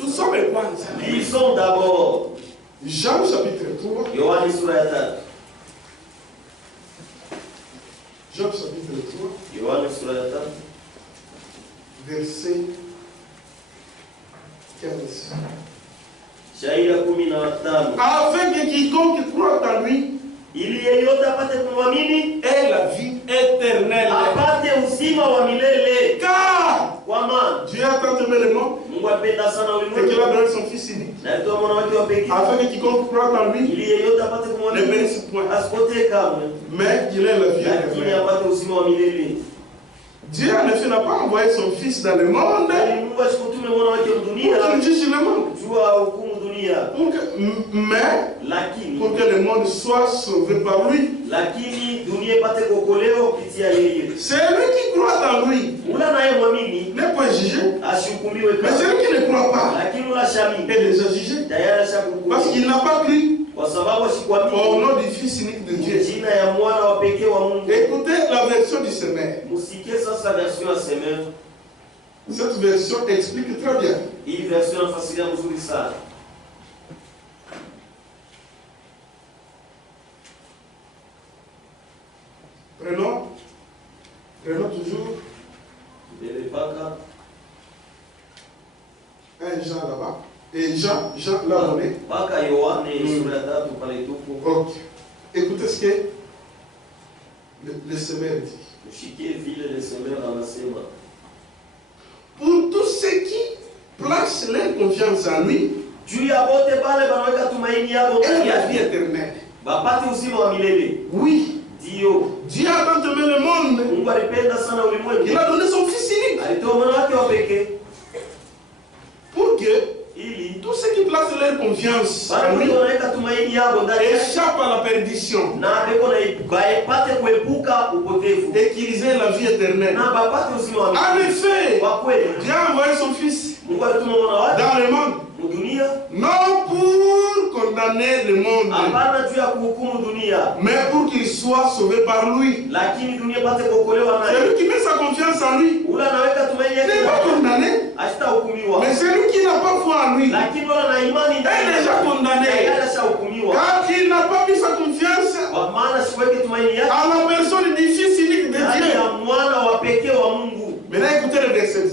Nous sommes les quoi? Lisons d'abord Jean chapitre 3. Jean chapitre 3. Verset 15. Afin que quiconque croit en lui ait la vie éternelle. Car Dieu a tant aimé le monde et qu'il a donné son Fils unique. Afin que quiconque croit en lui ne périsse point, mais qu'il ait la vie éternelle. Dieu en effet n'a pas envoyé son Fils dans le monde pour qu'il juge le monde, mais pour que le monde soit sauvé par lui. Celui qui croit en lui n'est pas jugé, mais celui qui ne croit pas est déjà jugé, parce qu'il n'a pas cru au nom du Fils unique de Dieu. Écoutez la version du semeur. Cette version explique très bien. Prenons toujours un Jean là-bas. Et Jean l'a donné. Ok. Écoutez ce que le semeur dit. Pour tous ceux qui placent leur confiance en lui, et la vie éternelle. Oui. Dieu a tant aimé le monde qu'il a donné son Fils unique pour que tous ceux qui placent leur confiance en lui échappent à la perdition et qu'ils aient la vie éternelle. En effet, Dieu a envoyé son Fils dans le monde, non pour condamner le monde, mais pour qu'il soit sauvé par lui. Celui qui met sa confiance en lui n'est pas condamné, mais celui qui n'a pas foi en lui est déjà condamné, car il n'a pas mis sa confiance à la personne du Fils unique de Dieu. Maintenant écoutez le verset.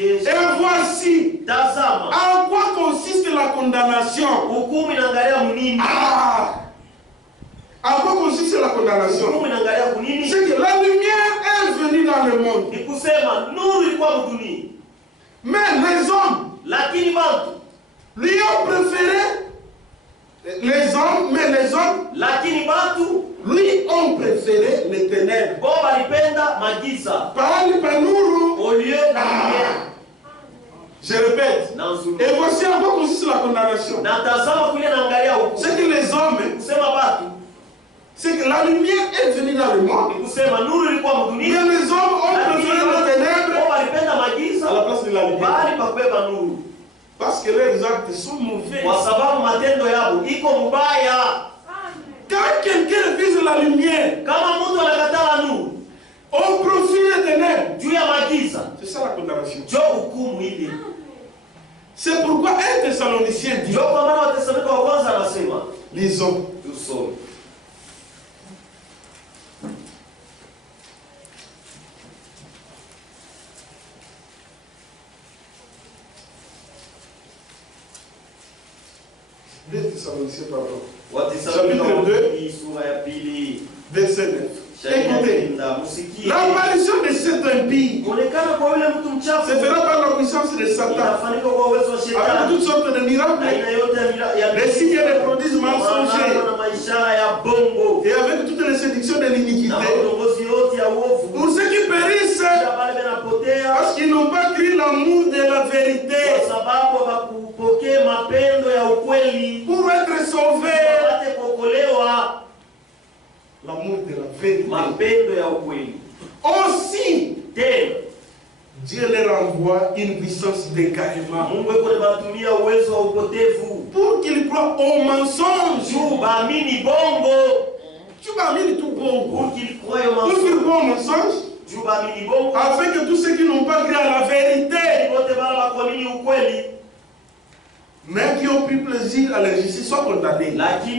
Et voici en quoi consiste la condamnation. En quoi consiste la condamnation? C'est que la lumière est venue dans le monde. Mais les hommes lui ont préféré les hommes lui ont préféré les ténèbres. Au lieu de la lumière. Je répète. Et voici en quoi consiste la condamnation. C'est que les hommes, c'est que la lumière est venue dans le monde, mais les hommes ont préféré les ténèbres à la place de la lumière. Parce que leurs actes sont mauvais. Quand quelqu'un vise la lumière, au profit des ténèbres, c'est ça la condamnation. C'est pourquoi 1 Thessaloniciens dit, lisons. Chapitre 2, verset 9. Écoutez, l'apparition de cet impie se fera par la puissance de Satan, avec toutes sortes de miracles, des signes et des prodiges mensongers, et avec toutes les séductions de l'iniquité, pour ceux qui périssent, parce qu'ils n'ont pas cru l'amour de la vérité, pour être sauvés. L'amour de la vérité. Au avoir une puissance d'égarement. Pour qu'il croit au mensonge. Tu vas amener tout bon. Pour qu'il croit au mensonge. Afin que tous ceux qui n'ont pas cru à la vérité, mais qui ont pris plaisir à l'injustice, soient condamnés. Quand tu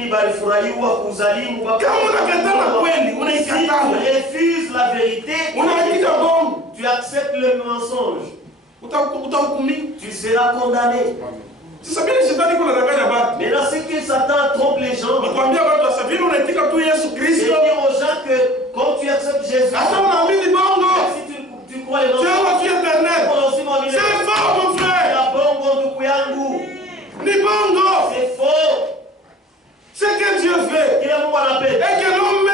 refuses la vérité, tu acceptes le mensonge. Tu seras condamné. Tu sais bien que Satan dit qu'on a là-bas. Mais là, c'est que Satan trompe les gens. Il dit aux gens que quand tu acceptes Jésus, si tu crois les mensonges, c'est faux, mon frère. C'est faux. C'est que Dieu fait. Et que l'homme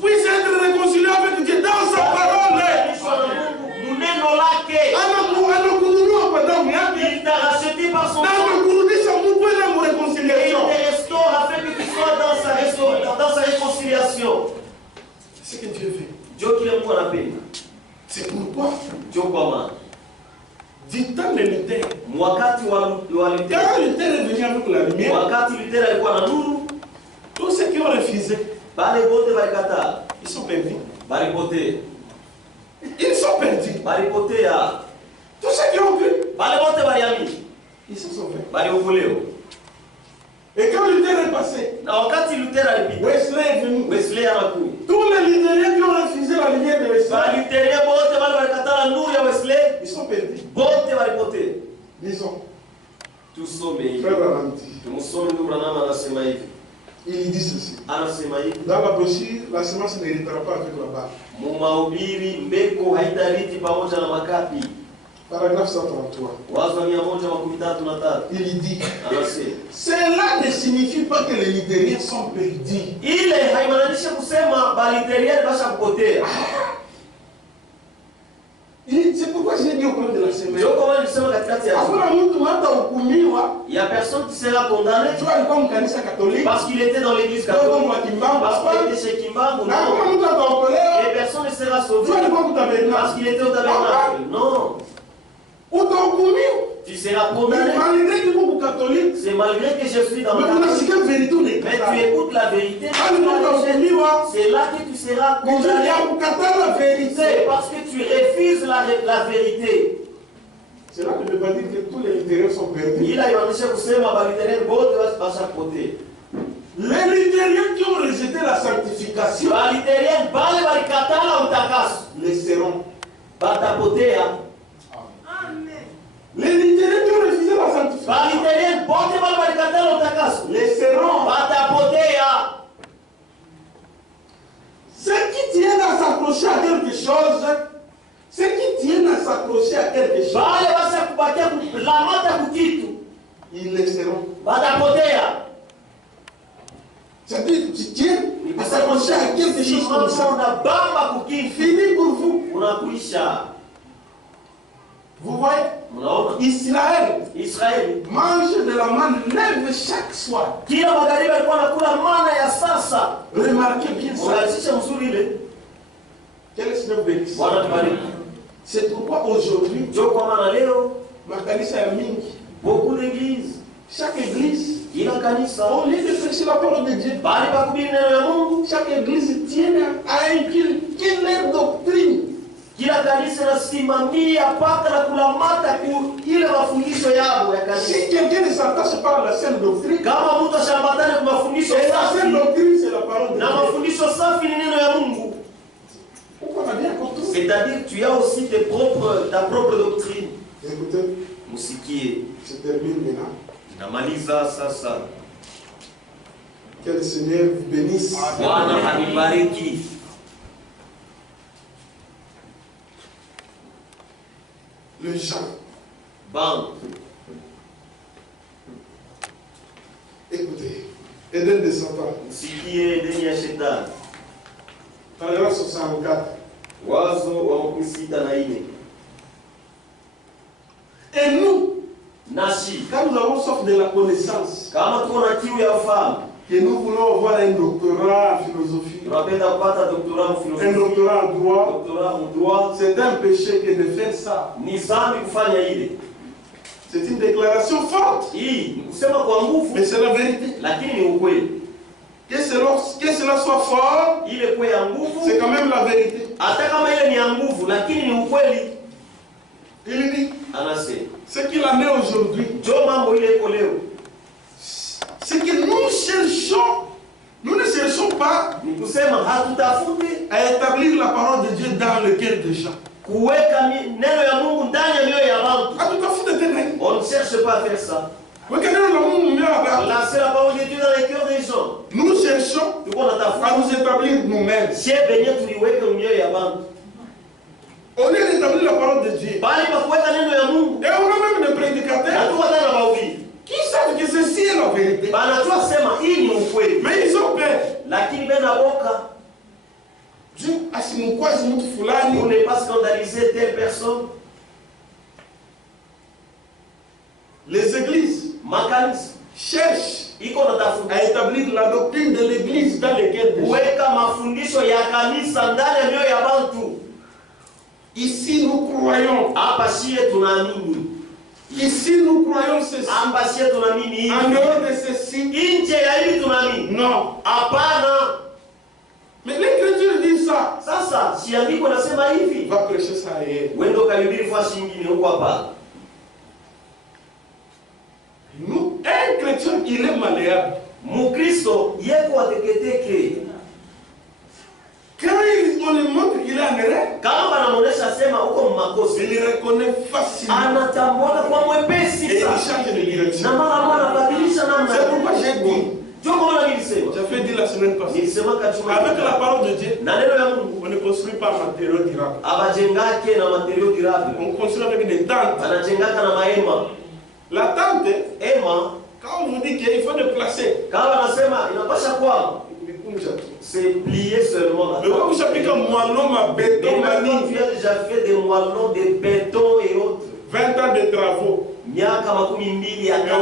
puisse être réconcilié avec Dieu dans sa parole. Il t'a racheté par son sang. Et il te restaure afin que tu sois dans sa réconciliation. C'est ce que Dieu fait. Dieu qui l'aime pour la paix. C'est pourquoi Dieu comment du temps de Luther, wakati wa Luther, quand Luther est venu avec la lumière, wakati Luther alikuwa na nuru, tous ceux qui ont refusé, bale bote balikataa, ils sont perdus. Balipotea. Ils sont perdus. Balipotea. Tous ceux qui ont cru, bale bote baliamini, ils se sont faits. Baliokolewa. Et quand Luther est passé, na wakati Luther alipita, Wesley est venu. Wesley anakuja. Tous les luthériens qui ont refusé la lumière de Wesley, Baliteria bote bale balikataa nuru ya Wesley, ils sont perdus. bote balipotea. Lisons. Tusome hivi. Frère Ranti. Tumsome ndugu Branham anasema hivi. Il dit ceci. Anasema hivi. Dans la brochure, la semence n'héritera pas avec la barre. Mumahubiri mbeko haitariti pamoja na makapi. Paragraphe 133. Wazo 133. Il dit. Anasema. Cela ne signifie pas que les luthériens sont perdus. Ile haimaanishi kusema balitheriani basha kupotea. C'est pourquoi j'ai dit au cours de la semaine. Ndio kama nilisema katikati ya hakuna mtu hata hukumiwa. Il y a personne qui sera condamné. Tu alikuwa mkanisa Katoliki. Parce qu'il était dans l'église catholique. Parce qu'il était chez Kimbangu. Na hakuna mtu ataokolewa. Et personne ne sera sauvé. Tu alikuwa kutabernacle. Parce qu'il était au tabernacle. Non. Utahukumiwa. Tu seras condamné. Malgré que vous catholique. C'est malgré que je suis dans la vérité. Mais tu écoutes la vérité. C'est là que tu seras condamné. C'est parce que tu refuses la vérité. C'est là que je ne veux pas dire que tous les luthériens sont perdus. Il a dit kusema balitheriani bote basha kupotea. Les luthériens qui ont rejeté la sanctification, balitheriani bale balikatala utakaso, les seront. Batapotea. Les luthériens qui ont refusé la sanctification, les seront. Ceux qui tiennent à s'accrocher à quelque chose, ceux qui tiennent à s'accrocher à quelque chose, ils les seront. C'est-à-dire que tu tiens à s'accrocher à quelque chose comme ça. Fini pour vous. Vous voyez, Israël mange de la manne neuve chaque soir. Remarquez bien ça. Quel est ce bénéfice? C'est pourquoi aujourd'hui, beaucoup d'églises, chaque église, au lieu de prêcher la parole de Dieu, chaque église tient à une doctrine. Kila kanisa nasimamia paka na kulamata ile mafundisho yao ya kanisa. Si quelqu'un ne s'attache pas à la saine doctrine, kama mtu ashambatana kwa mafundisho safi, la saine doctrine c'est la parole de Dieu. Na mafundisho safi ni neno ya Mungu. C'est-à-dire tu as aussi ta propre doctrine. Écoutez, musikie. Je termine maintenant. Namaliza sasa. Que le Seigneur vous bénisse. Bwana anibariki. Le Jean. Bon. Écoutez, Éden de Satan. Sikie Edeni ya Shetani. Paragraphe 64. Wazo wa makumi sita na nne. Et nous, nasi, quand nous avons soif de la connaissance, kama tuko na kiu ya ufahamu, que nous voulons avoir un doctorat en philosophie, un doctorat en droit, c'est un péché que de faire ça. C'est une déclaration forte, mais c'est la vérité. Que cela soit fort, c'est quand même la vérité. Il dit, ce qu'il en est aujourd'hui, c'est que nous cherchons, nous ne cherchons pas à établir la parole de Dieu dans le cœur des gens. On ne cherche pas à faire ça. Lancer la parole de Dieu dans les cœurs des gens. Nous cherchons à nous établir nous-mêmes. Au lieu d'établir la parole de Dieu, et on a même des prédicateurs qui savent que ceci est la vérité. Mais ils ont peur. Dieu, pour ne pas scandaliser telle personne. Les églises cherchent à établir la doctrine de l'église dans lesquelles des gens. Ici nous croyons. Ici nous croyons ceci. En dehors de ceci. Non. Mais les chrétiens disent ça. Va prêcher ça ailleurs. Nous, un chrétien, il est malléable. Quand on lui montre qu'il est en erreur, il le reconnaît facilement. Et il change de direction. C'est pourquoi j'ai dit. J'ai fait dire la semaine passée. Avec la parole de Dieu, on ne construit pas matériaux durables. On construit avec des tentes. La tente, quand on vous dit qu'il faut le placer, c'est plié seulement. Mais quand vous avez comme moellon à béton, tu as déjà fait des moellons, des bétons et autres. 20 ans de travaux. Et on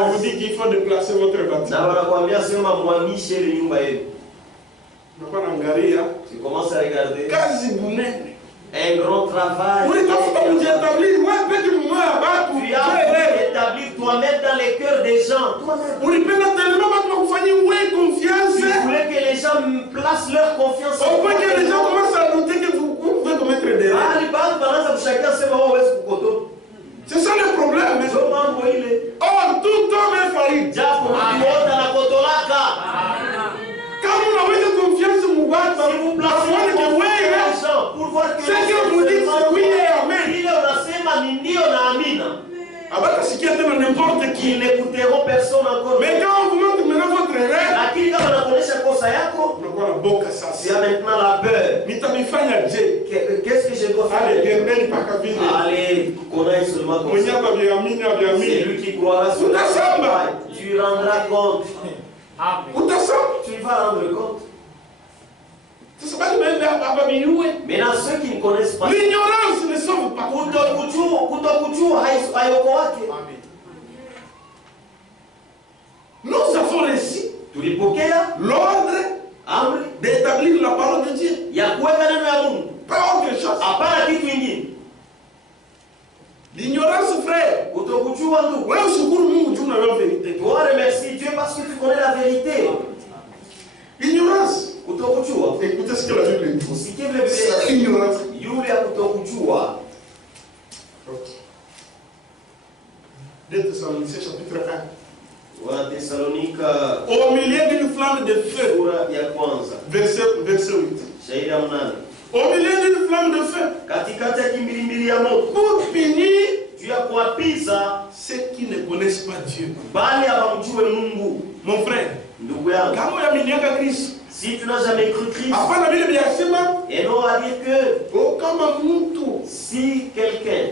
vous dit qu'il faut déplacer votre bâtiment. Tu commences à regarder. Un grand travail. Oui, tu as établi toi-même dans les cœurs des gens. Tu voulais que les gens placent leur confiance en toi. Que les gens commencent à noter que vous pouvez commettre des erreurs. C'est ça le problème. Oh, tout homme est faillible. Quand vous avez confiance en moi, vous placez pour voir que c'est que vous dites oui et amen. N'importe qui. Ils n'écouteront personne encore. Mais quand on vous montre maintenant votre erreur, c'est maintenant la peur. Qu'est-ce que je dois faire? Allez, connais seulement comme ça. C'est lui qui croira sur la parole. Tu rendras compte. Tu vas rendre compte. Maintenant, ceux qui ne connaissent pas, l'ignorance ne sauve pas. Nous avons réussi l'ordre d'établir la parole de Dieu. Pas autre chose. L'ignorance, frère. Tu dois remercier Dieu parce que tu connais la vérité. Ignorance. Écoutez ce que la Bible dit. C'est l'ignorance. Deux Thessaloniciens chapitre 1. Au milieu d'une flamme de feu. Verset 8. Au milieu d'une flamme de feu. Pour punir ceux qui ne connaissent pas Dieu. Mon frère. Si tu n'as jamais cru Christ, et non à dire que si quelqu'un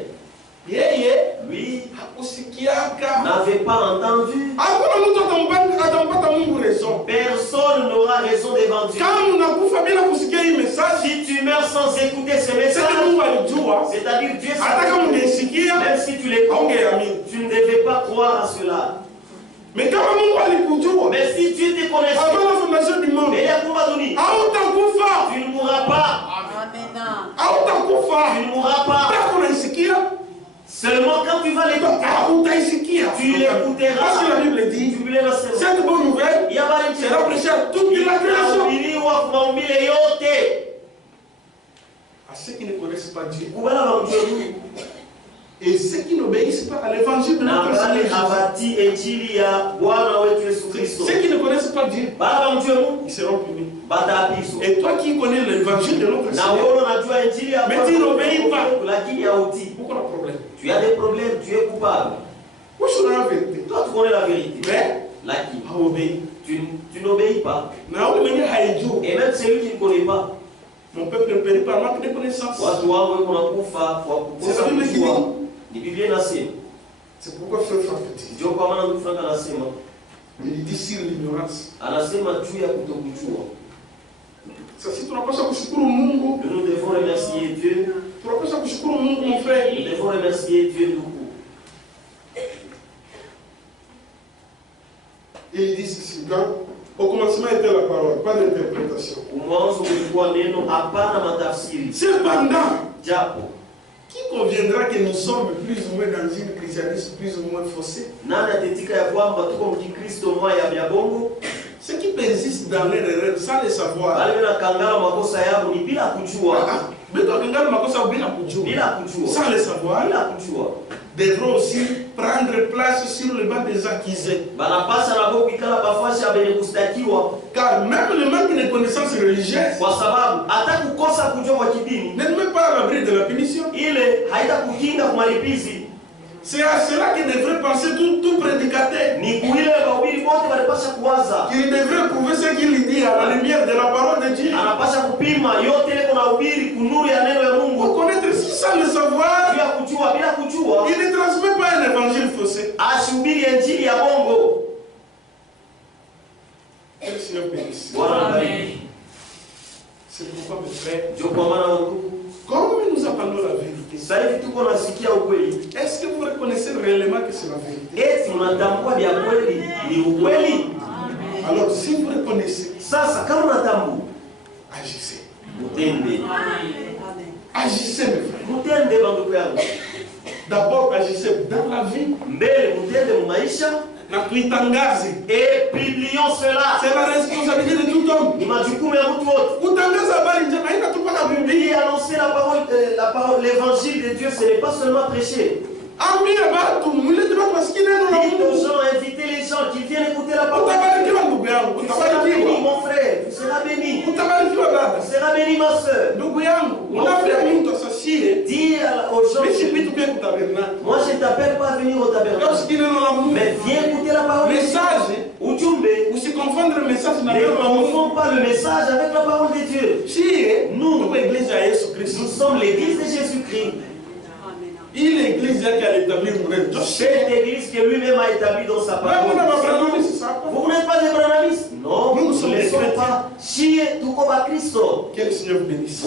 lui n'avait pas entendu, personne n'aura raison devant Dieu. Si tu meurs sans écouter ce message, c'est-à-dire Dieu, même si tu l'écoutes, tu ne devais pas croire à cela. Mais quand mais si Dieu te connaissait avant la fondation du monde, tu ne mourras pas. Tu ne mourras pas. Seulement quand tu vas l'écouter, tu l'écouteras. Parce que la Bible dit, cette bonne nouvelle sera prêchée à toute la création. À ceux qui ne connaissent pas Dieu et ceux qui n'obéissent pas à l'évangile de notre Seigneur Jésus. Ceux qui ne connaissent pas Dieu, ils seront punis. Et toi qui connais l'évangile de notre Seigneur, mais tu n'obéis pas. Pourquoi le problème? Tu as des problèmes, tu es coupable. Moi je connais la vérité. Toi tu connais la vérité. Mais tu n'obéis pas. Et même celui qui ne connaît pas. Mon peuple ne périt par manque de connaissance. C'est la Bible qui dit. C'est pourquoi frère petit. Il dit sur l'ignorance. Ça, si tu n'as pas ça, nous devons remercier Dieu. Tu n'as pas ça, mon frère. Nous devons remercier Dieu beaucoup. Il dit ceci, au commencement était la parole, pas d'interprétation. Cependant, qui conviendra que nous sommes plus ou moins dans une christianisme plus ou moins faussé? Ceux qui persistent dans leur erreur sans le savoir. Sans le savoir, devront aussi prendre place sur le banc des accusés. Car même le manque de connaissances religieuses ne nous met pas à l'abri de la punition. C'est à cela qu'il devrait penser tout prédicateur. Qu'il devrait prouver ce qu'il dit à la lumière de la parole de Dieu. Pour connaître si sans le savoir, il ne transmet pas un évangile faussé. Que le Seigneur bénisse. C'est pourquoi mes frères, comme nous apprenons la vérité, est-ce que vous reconnaissez réellement que c'est la vérité? Alors si vous reconnaissez, agissez. Agissez mes frères. D'abord agissez dans la vie. Et publions cela. C'est la responsabilité de tout homme. Publier, annoncer la parole, l'évangile de Dieu, ce n'est pas seulement prêcher. Invitez les gens qui viennent écouter la parole. Tu seras béni, mon frère. Tu seras béni. Tu seras béni, ma soeur. Dis aux gens, moi je ne t'appelle pas à venir au tabernacle, mais viens écouter la parole. Ne confondons pas le message avec la parole de Dieu. Nous sommes l'église de Jésus-Christ. Cette église que lui-même a établie dans sa parole. Vous n'êtes pas des branhamistes? Non, nous ne sommes pas. Chier tout comme à Christ. Que le Seigneur vous bénisse.